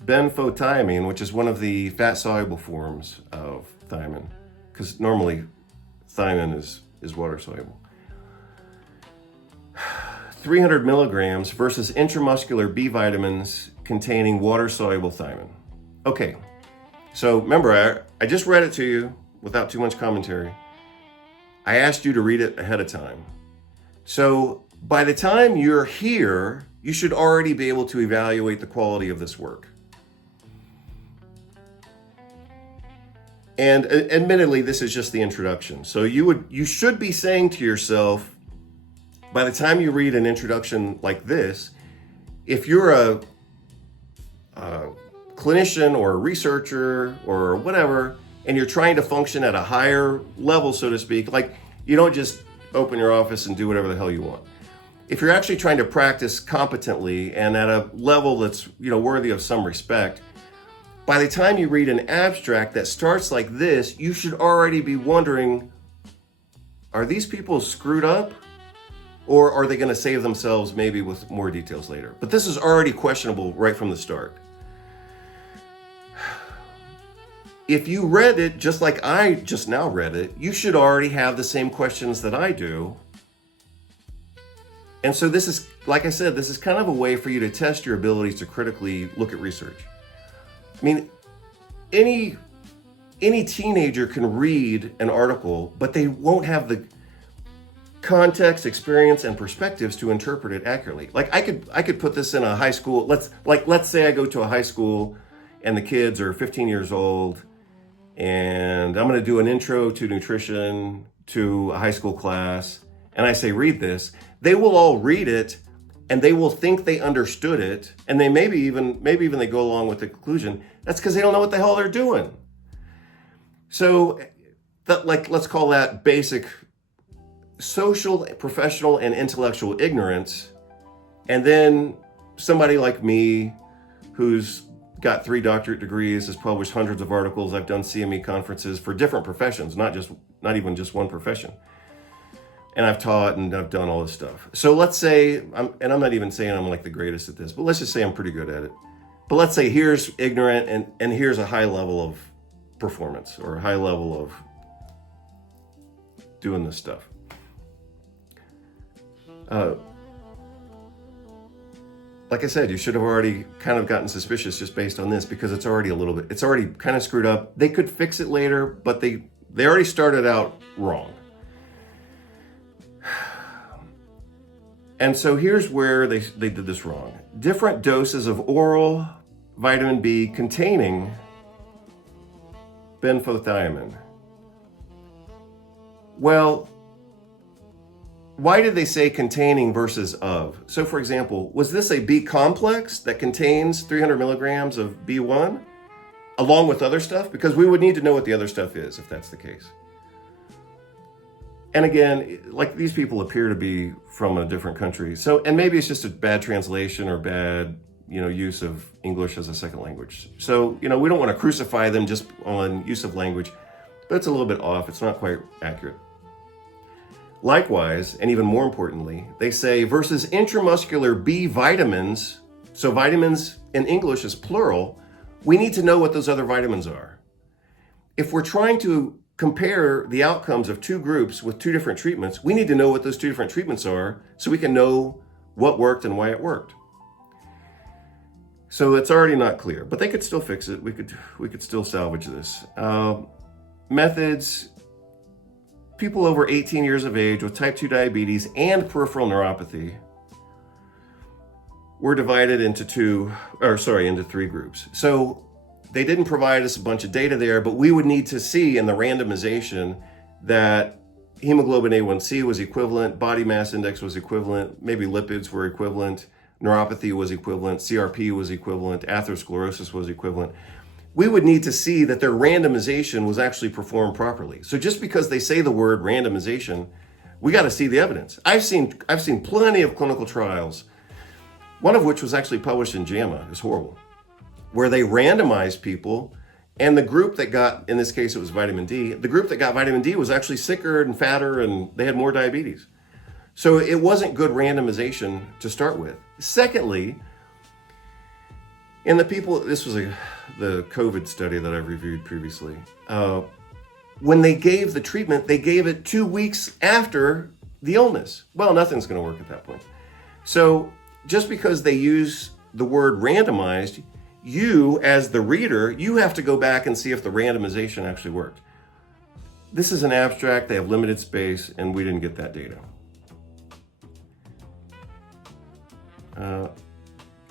benfotiamine, which is one of the fat-soluble forms of thiamine, because normally thiamine is water-soluble. 300 milligrams versus intramuscular B vitamins containing water-soluble thiamine. Okay. So remember, I just read it to you without too much commentary. I asked you to read it ahead of time. So by the time you're here, you should already be able to evaluate the quality of this work. And admittedly, this is just the introduction. So you should be saying to yourself, by the time you read an introduction like this, if you're a clinician or a researcher or whatever, and you're trying to function at a higher level, so to speak, like you don't just open your office and do whatever the hell you want. If you're actually trying to practice competently and at a level that's worthy of some respect, by the time you read an abstract that starts like this, you should already be wondering, are these people screwed up? Or are they going to save themselves maybe with more details later? But this is already questionable right from the start. If you read it just like I just now read it, you should already have the same questions that I do. And so this is, like I said, this is kind of a way for you to test your abilities to critically look at research. I mean, any teenager can read an article, but they won't have the context, experience, and perspectives to interpret it accurately. Like I could put this in a high school. Let's say I go to a high school and the kids are 15 years old, and I'm going to do an intro to nutrition to a high school class, and I say, read this. They will all read it, and they will think they understood it, and they maybe even they go along with the conclusion. That's because they don't know what the hell they're doing. So, let's call that basic social, professional, and intellectual ignorance. And then somebody like me, who's got 3 doctorate degrees, has published hundreds of articles. I've done CME conferences for different professions, not even just one profession. And I've taught and I've done all this stuff. So let's say, I'm not even saying I'm like the greatest at this, but let's just say I'm pretty good at it. But let's say here's ignorant and here's a high level of performance or a high level of doing this stuff. Like I said, you should have already kind of gotten suspicious just based on this, because it's already kind of screwed up. They could fix it later, but they already started out wrong. And so here's where they did this wrong. Different doses of oral vitamin B containing benfotiamine. Well, why did they say containing versus of? So for example, was this a B complex that contains 300 milligrams of B1 along with other stuff? Because we would need to know what the other stuff is if that's the case. And again, like these people appear to be from a different country. So, and maybe it's just a bad translation or bad, use of English as a second language. So, we don't want to crucify them just on use of language, but it's a little bit off. It's not quite accurate. Likewise, and even more importantly, they say versus intramuscular B vitamins, so vitamins in English is plural, we need to know what those other vitamins are. If we're trying to compare the outcomes of two groups with two different treatments, we need to know what those two different treatments are so we can know what worked and why it worked. So it's already not clear, but they could still fix it. We could still salvage this. Methods: people over 18 years of age with type 2 diabetes and peripheral neuropathy were divided into three groups. So they didn't provide us a bunch of data there, but we would need to see in the randomization that hemoglobin A1C was equivalent, body mass index was equivalent, maybe lipids were equivalent, neuropathy was equivalent, CRP was equivalent, atherosclerosis was equivalent. We would need to see that their randomization was actually performed properly. So just because they say the word randomization, we got to see the evidence. I've seen plenty of clinical trials, one of which was actually published in JAMA, it's horrible, where they randomized people, and the group that got, in this case it was vitamin D, the group that got vitamin D was actually sicker and fatter and they had more diabetes. So it wasn't good randomization to start with. Secondly, in the people, this was the COVID study that I've reviewed previously, when they gave the treatment, they gave it 2 weeks after the illness. Well, nothing's going to work at that point. So just because they use the word randomized, you as the reader, you have to go back and see if the randomization actually worked. This is an abstract, they have limited space, and we didn't get that data.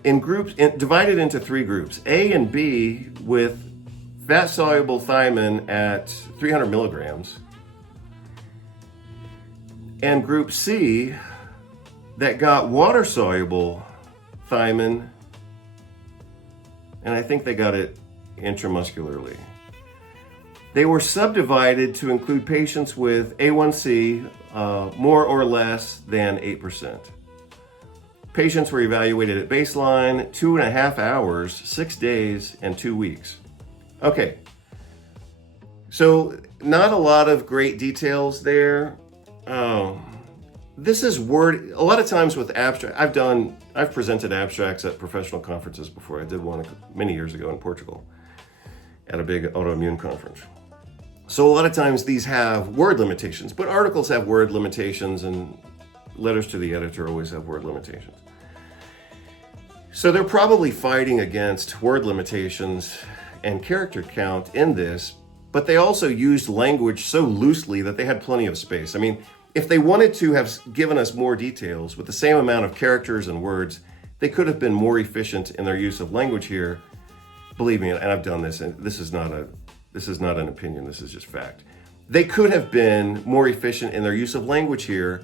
Divided into three groups, A and B with fat-soluble thiamine at 300 milligrams, and group C that got water-soluble thiamine, and I think they got it intramuscularly. They were subdivided to include patients with A1C more or less than 8%. Patients were evaluated at baseline, 2.5 hours, 6 days, and 2 weeks. Okay, so not a lot of great details there. This is word, a lot of times with abstract, I've presented abstracts at professional conferences before. I did one many years ago in Portugal at a big autoimmune conference. So a lot of times these have word limitations, but articles have word limitations and letters to the editor always have word limitations. So they're probably fighting against word limitations and character count in this, but they also used language so loosely that they had plenty of space. I mean, if they wanted to have given us more details with the same amount of characters and words, they could have been more efficient in their use of language here. Believe me, and I've done this, and this is not an opinion, this is just fact. They could have been more efficient in their use of language here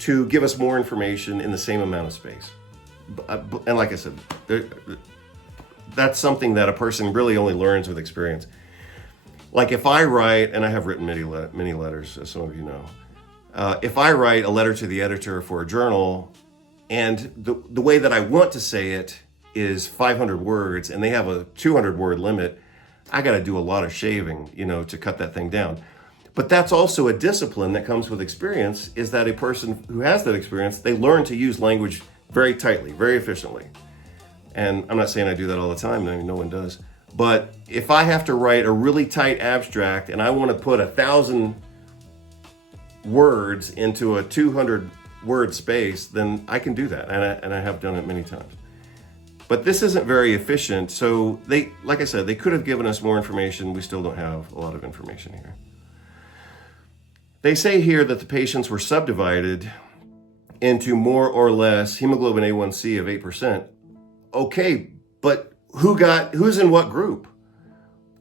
to give us more information in the same amount of space. And like I said, that's something that a person really only learns with experience. Like if I write, and I have written many letters, as some of you know, if I write a letter to the editor for a journal, and the way that I want to say it is 500 words, and they have a 200 word limit, I got to do a lot of shaving, to cut that thing down. But that's also a discipline that comes with experience, is that a person who has that experience, they learn to use language very tightly, very efficiently. And I'm not saying I do that all the time, I mean, no one does. But if I have to write a really tight abstract and I want to put 1,000 words into a 200 word space, then I can do that. And I have done it many times. But this isn't very efficient. So like I said, they could have given us more information. We still don't have a lot of information here. They say here that the patients were subdivided into more or less hemoglobin A1C of 8%. Okay, but who's in what group?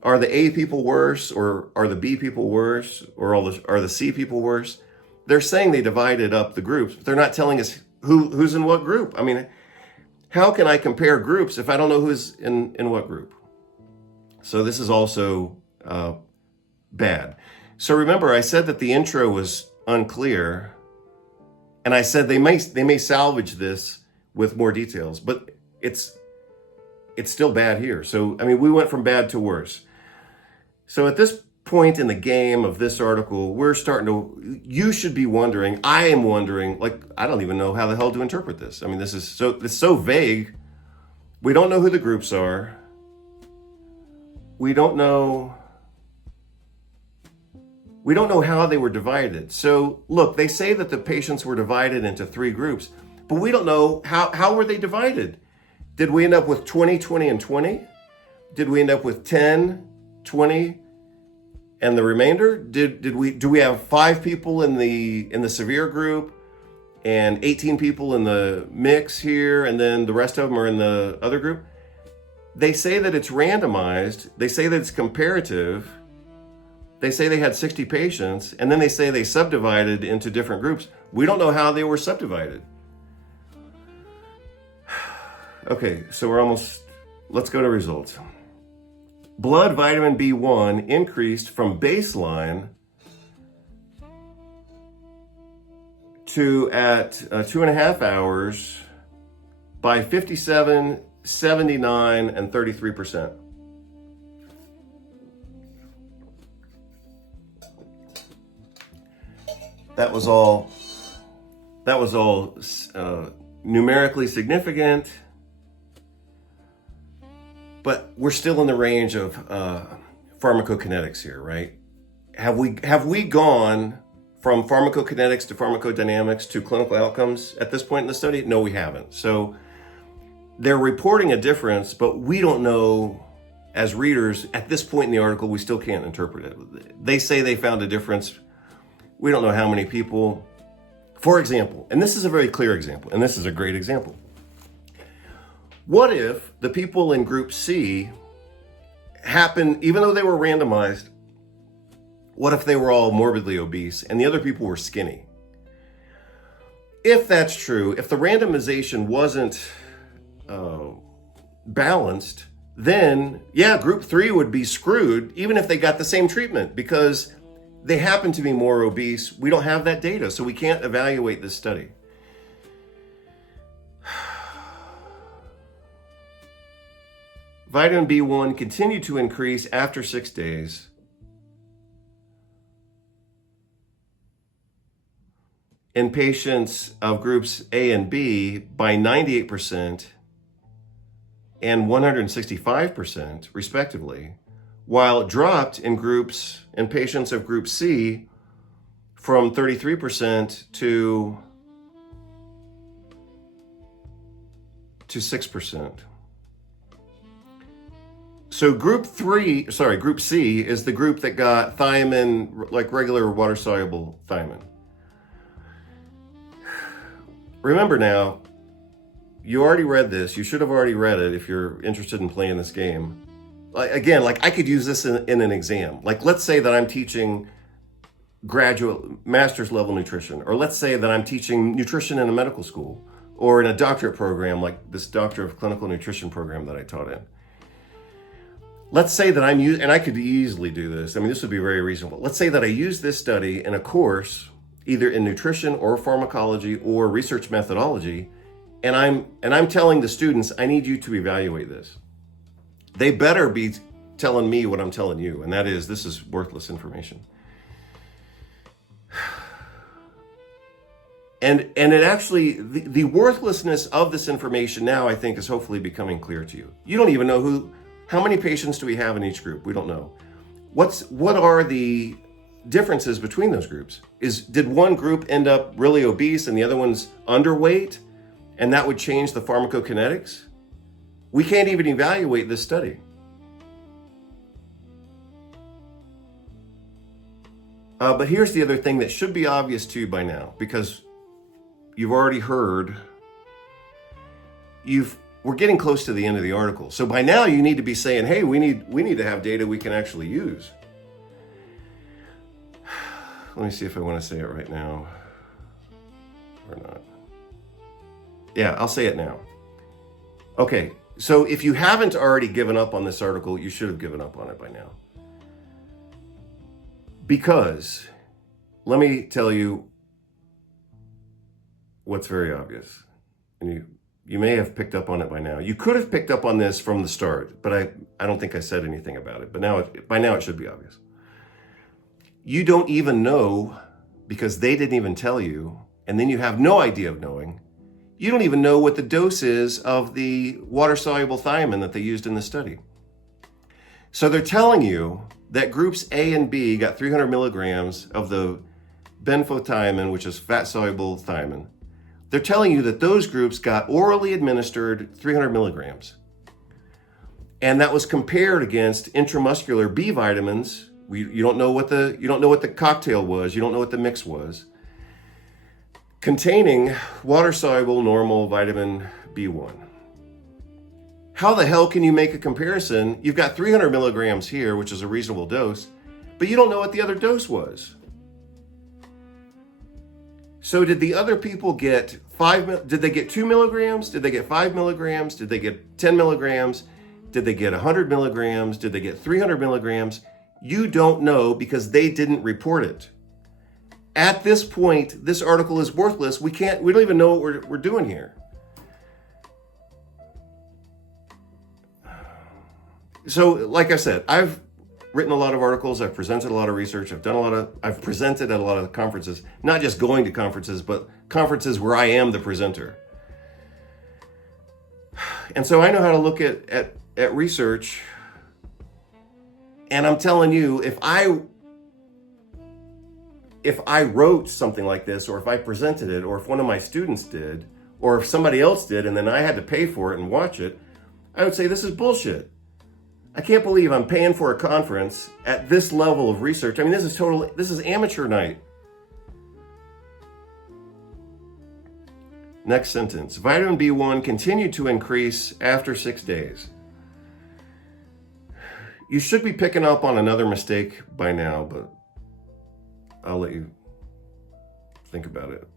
Are the A people worse, or are the B people worse, or are the C people worse? They're saying they divided up the groups, but they're not telling us who's in what group. I mean, how can I compare groups if I don't know who's in what group? So this is also bad. So remember, I said that the intro was unclear. And I said they may salvage this with more details, but it's still bad here. So, I mean, we went from bad to worse. So at this point in the game of this article, you should be wondering, I am wondering, like, I don't even know how the hell to interpret this. I mean, it's so vague. We don't know who the groups are. We don't know how they were divided. So look, they say that the patients were divided into 3 groups, but we don't know how were they divided. Did we end up with 20, 20, and 20? Did we end up with 10, 20, and the remainder? Do we have 5 people in the severe group and 18 people in the mix here, and then the rest of them are in the other group? They say that it's randomized. They say that it's comparative. They say they had 60 patients, and then they say they subdivided into different groups. We don't know how they were subdivided. Okay, so let's go to results. Blood vitamin B1 increased from baseline to at 2.5 hours by 57, 79, and 33%. That was all numerically significant, but we're still in the range of pharmacokinetics here, right? Have we gone from pharmacokinetics to pharmacodynamics to clinical outcomes at this point in the study? No, we haven't. So they're reporting a difference, but we don't know, as readers, at this point in the article, we still can't interpret it. They say they found a difference. We don't know how many people. For example, and this is a very clear example, and this is a great example. What if the people in group C happened, even though they were randomized, what if they were all morbidly obese and the other people were skinny? If that's true, if the randomization wasn't balanced, then yeah, group 3 would be screwed even if they got the same treatment because they happen to be more obese. We don't have that data, so we can't evaluate this study. Vitamin B1 continued to increase after 6 days. In patients of groups A and B by 98% and 165% respectively, while it dropped in patients of group C from 33% to 6%. So group C is the group that got thiamine, like regular water-soluble thiamine. Remember now, you already read this. You should have already read it if you're interested in playing this game. Again, I could use this in an exam. Like, let's say that I'm teaching graduate master's level nutrition, or let's say that I'm teaching nutrition in a medical school or in a doctorate program, like this Doctor of Clinical Nutrition program that I taught in. Let's say that and I could easily do this. I mean, this would be very reasonable. Let's say that I use this study in a course, either in nutrition or pharmacology or research methodology, and I'm telling the students, I need you to evaluate this. They better be telling me what I'm telling you, and that is, this is worthless information. And it actually, the worthlessness of this information now, I think, is hopefully becoming clear to you. You don't even know how many patients do we have in each group? We don't know. What are the differences between those groups? Did one group end up really obese and the other one's underweight, and that would change the pharmacokinetics? We can't even evaluate this study. But here's the other thing that should be obvious to you by now, because you've already heard, we're getting close to the end of the article. So by now you need to be saying, hey, we need to have data we can actually use. Let me see if I want to say it right now or not. Yeah, I'll say it now. Okay, so if you haven't already given up on this article, you should have given up on it by now. Because let me tell you what's very obvious. And you may have picked up on it by now. You could have picked up on this from the start, but I don't think I said anything about it. But by now it should be obvious. You don't even know, because they didn't even tell you, and then you have no idea of knowing. You don't even know what the dose is of the water-soluble thiamine that they used in the study. So they're telling you that groups A and B got 300 milligrams of the benfotiamine, which is fat-soluble thiamine. They're telling you that those groups got orally administered 300 milligrams. And that was compared against intramuscular B vitamins. You don't know what the cocktail was. You don't know what the mix was. Containing water-soluble normal vitamin B1. How the hell can you make a comparison? You've got 300 milligrams here, which is a reasonable dose, but you don't know what the other dose was. So did the other people get did they get 2 milligrams? Did they get 5 milligrams? Did they get 10 milligrams? Did they get 100 milligrams? Did they get 300 milligrams? You don't know, because they didn't report it. At this point, this article is worthless. We don't even know what we're doing here. So, like I said, I've written a lot of articles, I've presented a lot of research, I've presented at a lot of conferences, not just going to conferences, but conferences where I am the presenter. And so I know how to look at research, and I'm telling you, if I wrote something like this, or if I presented it, or if one of my students did, or if somebody else did, and then I had to pay for it and watch it, I would say this is bullshit. I can't believe I'm paying for a conference at this level of research. I mean, this is amateur night. Next sentence. Vitamin B1 continued to increase after 6 days. You should be picking up on another mistake by now, but I'll let you think about it.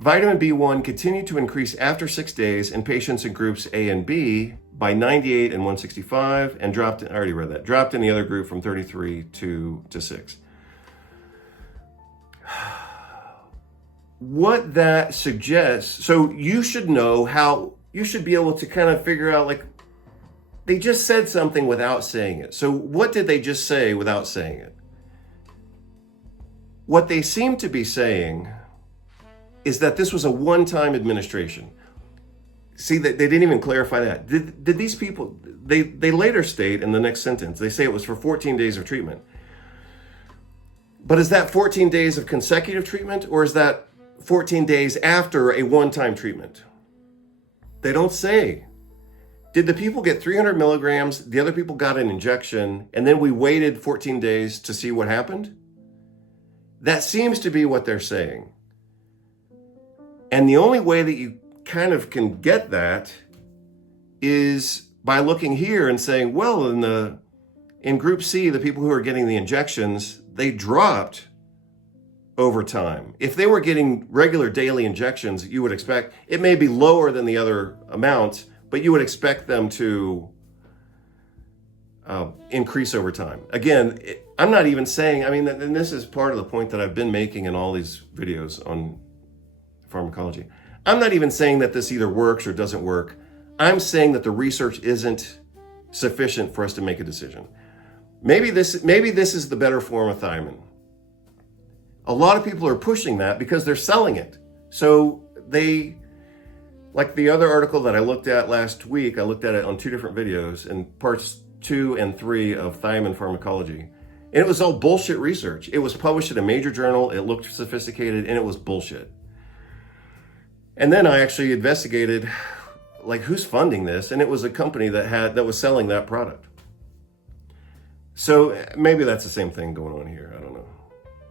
Vitamin B1 continued to increase after 6 days in patients in groups A and B by 98 and 165, and dropped in the other group from 33 to 6. What that suggests, so you should know how, you should be able to kind of figure out, like, they just said something without saying it. So what did they just say without saying it? What they seem to be saying is that this was a one-time administration. See, they didn't even clarify that. Did these people, they later state in the next sentence, they say it was for 14 days of treatment. But is that 14 days of consecutive treatment, or is that 14 days after a one-time treatment? They don't say. Did the people get 300 milligrams, the other people got an injection, and then we waited 14 days to see what happened? That seems to be what they're saying. And the only way that you kind of can get that is by looking here and saying, well, in group C, the people who are getting the injections, they dropped over time. If they were getting regular daily injections, you would expect it may be lower than the other amounts, but you would expect them to increase over time. Again, I'm not even saying, I mean, and this is part of the point that I've been making in all these videos on pharmacology. I'm not even saying that this either works or doesn't work. I'm saying that the research isn't sufficient for us to make a decision. Maybe this is the better form of thiamine. A lot of people are pushing that because they're selling it. So they, like the other article that I looked at last week, I looked at it on 2 different videos in parts 2 and 3 of Thiamine Pharmacology. And it was all bullshit research. It was published in a major journal. It looked sophisticated, and it was bullshit. And then I actually investigated, like, who's funding this, and it was a company that was selling that product. So maybe that's the same thing going on here. I don't know,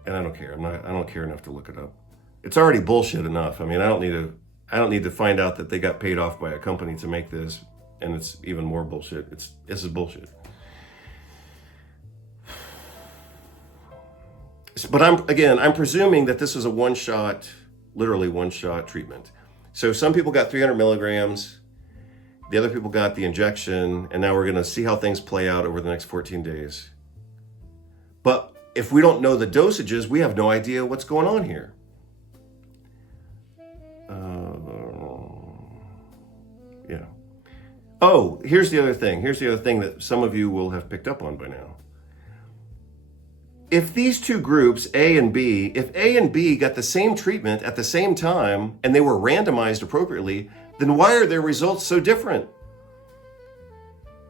and I don't care. I don't care enough to look it up. It's already bullshit enough. I mean, I don't need to find out that they got paid off by a company to make this, and it's even more bullshit. This is bullshit. But I'm presuming that this was a literally one-shot treatment. So some people got 300 milligrams, the other people got the injection, and now we're going to see how things play out over the next 14 days. But if we don't know the dosages, we have no idea what's going on here. Yeah. Oh, here's the other thing. Here's the other thing that some of you will have picked up on by now. If these two groups, A and B, if A and B got the same treatment at the same time and they were randomized appropriately, then why are their results so different?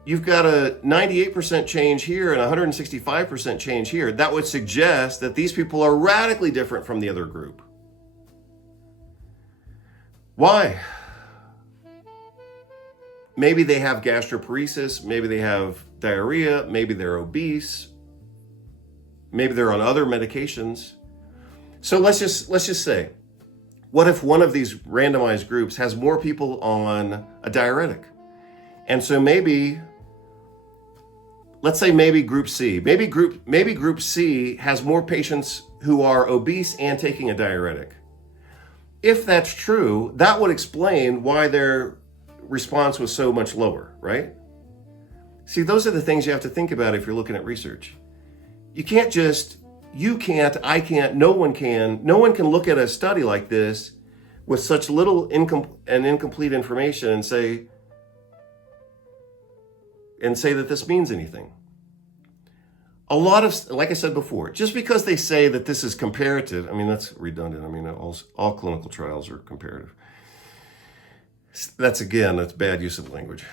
You've got a 98% change here and 165% change here. That would suggest that these people are radically different from the other group. Why? Maybe they have gastroparesis, maybe they have diarrhea, maybe they're obese, maybe they're on other medications. So let's just say, what if one of these randomized groups has more people on a diuretic? And so maybe, let's say maybe group C, maybe group C has more patients who are obese and taking a diuretic. If that's true, that would explain why their response was so much lower, right? See, those are the things you have to think about if you're looking at research. You can't, I can't, no one can look at a study like this with such little incomplete information and say that this means anything. A lot of, like I said before, just because they say that this is comparative, I mean, that's redundant. I mean, all clinical trials are comparative. That's bad use of language.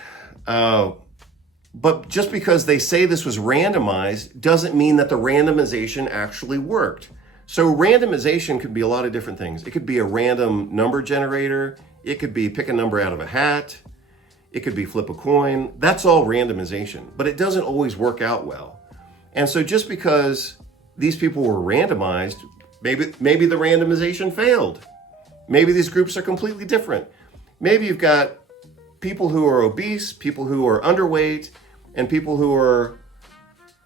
But just because they say this was randomized doesn't mean that the randomization actually worked. So randomization could be a lot of different things. It could be a random number generator. It could be pick a number out of a hat. It could be flip a coin. That's all randomization, but it doesn't always work out well. And so just because these people were randomized, maybe the randomization failed. Maybe these groups are completely different. Maybe you've got people who are obese, people who are underweight, and people who are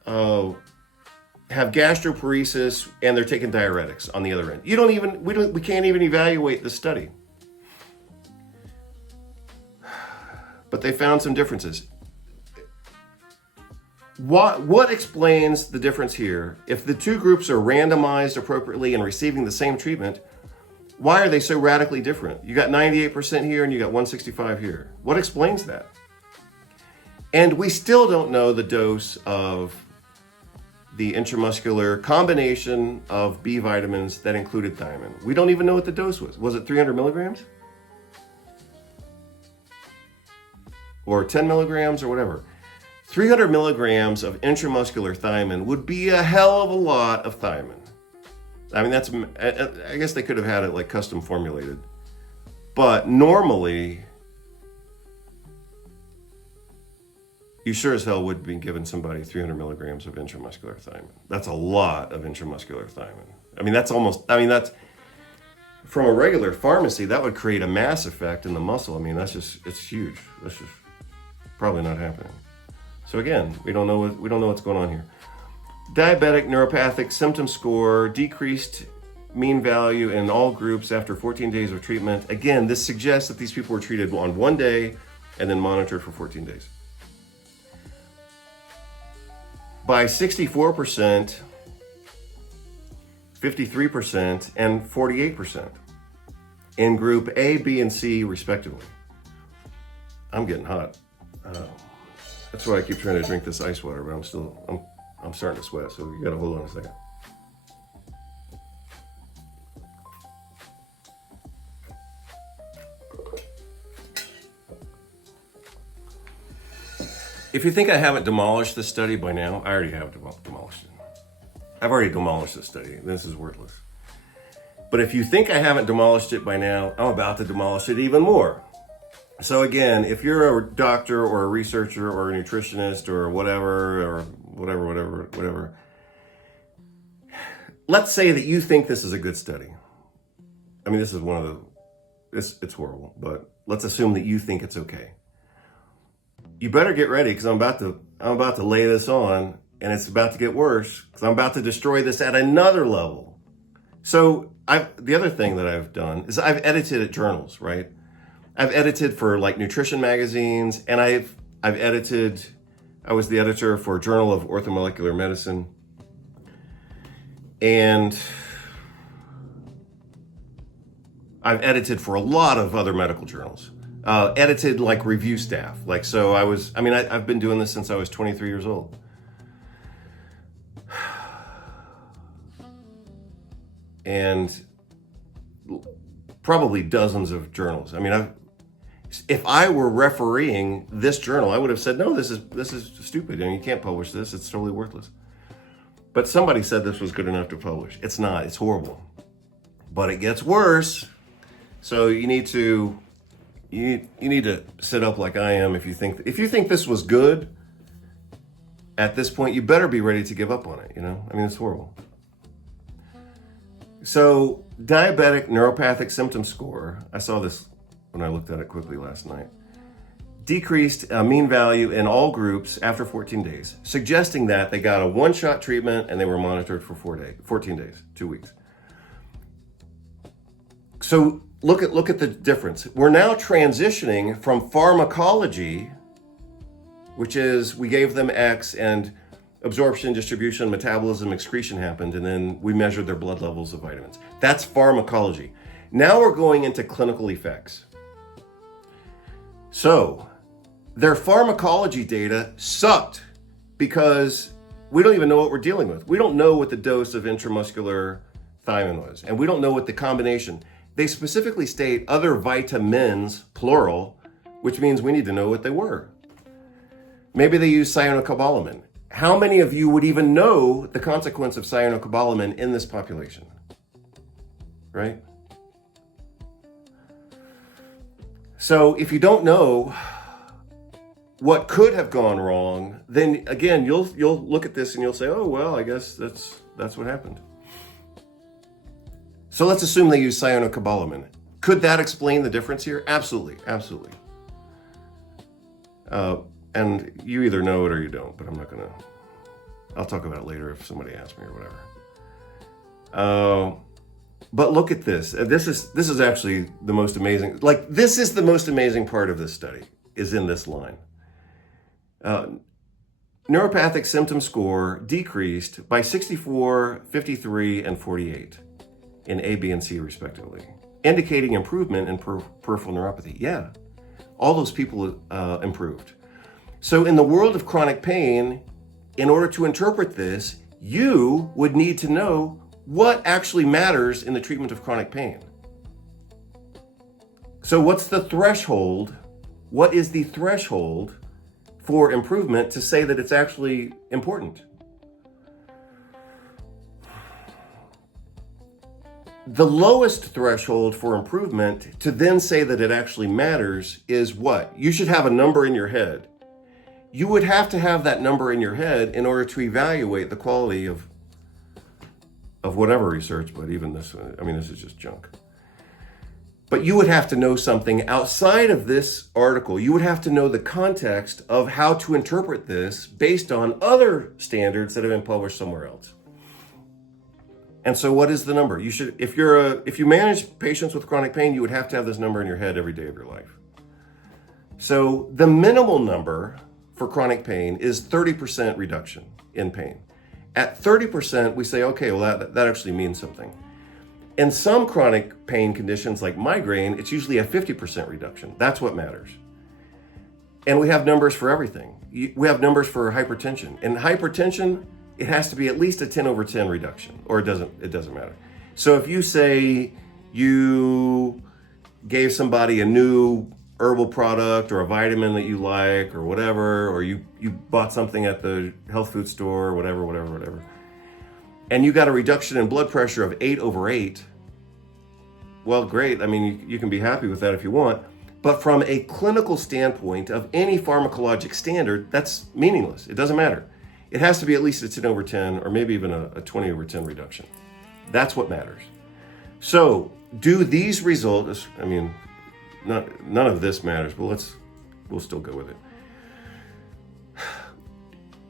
have gastroparesis and they're taking diuretics on the other end. We can't even evaluate the study. But they found some differences. What explains the difference here? If the two groups are randomized appropriately and receiving the same treatment, why are they so radically different? You got 98% here and you got 165 here. What explains that? And we still don't know the dose of the intramuscular combination of B vitamins that included thiamine. We don't even know what the dose was. Was it 300 milligrams? Or 10 milligrams or whatever? 300 milligrams of intramuscular thiamine would be a hell of a lot of thiamine. I mean, I guess they could have had it like custom formulated. But normally, you sure as hell would be giving somebody 300 milligrams of intramuscular thiamine. That's a lot of intramuscular thiamine. I mean, that's from a regular pharmacy, that would create a mass effect in the muscle. I mean, it's huge. That's just probably not happening. So again, we don't know what's going on here. Diabetic neuropathic symptom score decreased mean value in all groups after 14 days of treatment. Again, this suggests that these people were treated on one day and then monitored for 14 days. By 64%, 53%, and 48% in group A, B, and C, respectively. I'm getting hot. That's why I keep trying to drink this ice water, but I'm starting to sweat, so you gotta hold on a second. If you think I haven't demolished this study by now, I already have demolished it. I've already demolished this study. This is worthless. But if you think I haven't demolished it by now, I'm about to demolish it even more. So again, if you're a doctor or a researcher or a nutritionist or whatever, let's say that you think this is a good study. I mean, this is it's horrible, but let's assume that you think it's okay. You better get ready because I'm about to lay this on and it's about to get worse because I'm about to destroy this at another level. So the other thing that I've done is I've edited at journals, right? I've edited for like nutrition magazines, and I was the editor for Journal of Orthomolecular Medicine. And I've edited for a lot of other medical journals. Edited like review staff. I've been doing this since I was 23 years old. And probably dozens of journals. If I were refereeing this journal, I would have said, no, this is stupid. You can't publish this. It's totally worthless. But somebody said this was good enough to publish. It's not. It's horrible. But it gets worse. So you need to sit up like I am. If you think this was good, at this point, you better be ready to give up on it. It's horrible. So diabetic neuropathic symptom score, I saw this when I looked at it quickly last night, decreased a mean value in all groups after 14 days, suggesting that they got a one-shot treatment and they were monitored for 14 days, 2 weeks. So look at the difference. We're now transitioning from pharmacology, which is we gave them X and absorption, distribution, metabolism, excretion happened, and then we measured their blood levels of vitamins. That's pharmacology. Now we're going into clinical effects. So their pharmacology data sucked because we don't even know what we're dealing with. We don't know what the dose of intramuscular thiamine was, and we don't know what the combination. They specifically state other vitamins, plural, which means we need to know what they were. Maybe they use cyanocobalamin. How many of you would even know the consequence of cyanocobalamin in this population? Right? So if you don't know what could have gone wrong, then again, you'll look at this and you'll say, oh, well, I guess that's what happened. So let's assume they use cyanocobalamin. Could that explain the difference here? Absolutely, absolutely. And you either know it or you don't, but I'll talk about it later if somebody asks me or whatever. But look at this. This is actually the most amazing. This is the most amazing part of this study is in this line. Neuropathic symptom score decreased by 64, 53, and 48 in A, B, and C respectively, indicating improvement in peripheral neuropathy. Yeah, all those people improved. So in the world of chronic pain, in order to interpret this, you would need to know what actually matters in the treatment of chronic pain. So what's the threshold? What is the threshold for improvement to say that it's actually important? The lowest threshold for improvement to then say that it actually matters is what? You should have a number in your head. You would have to have that number in your head in order to evaluate the quality of whatever research, but even this, this is just junk. But you would have to know something outside of this article. You would have to know the context of how to interpret this based on other standards that have been published somewhere else. And so what is the number? You should, if you manage patients with chronic pain, you would have to have this number in your head every day of your life. So the minimal number for chronic pain is 30% reduction in pain. At 30%, we say, okay, well, that actually means something. In some chronic pain conditions like migraine, it's usually a 50% reduction. That's what matters. And we have numbers for everything. We have numbers for hypertension. In hypertension, it has to be at least a 10/10 reduction, or it doesn't matter. So if you say you gave somebody a new herbal product or a vitamin that you like or whatever, or you bought something at the health food store or whatever, and you got a reduction in blood pressure of 8/8, well, great. You can be happy with that if you want. But from a clinical standpoint of any pharmacologic standard, that's meaningless. It doesn't matter. It has to be at least a 10/10 or maybe even a 20/10 reduction. That's what matters. So do these results, none of this matters, but we'll still go with it.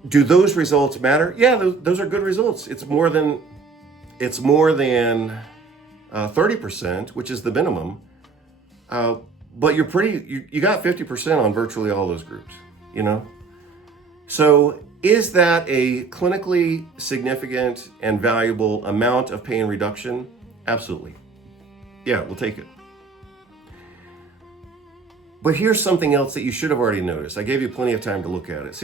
Do those results matter? Yeah, those are good results. It's more than 30%, which is the minimum. But you got 50% on virtually all those groups, So Is that a clinically significant and valuable amount of pain reduction? Absolutely. Yeah, we'll take it. But here's something else that you should have already noticed. I gave you plenty of time to look at it.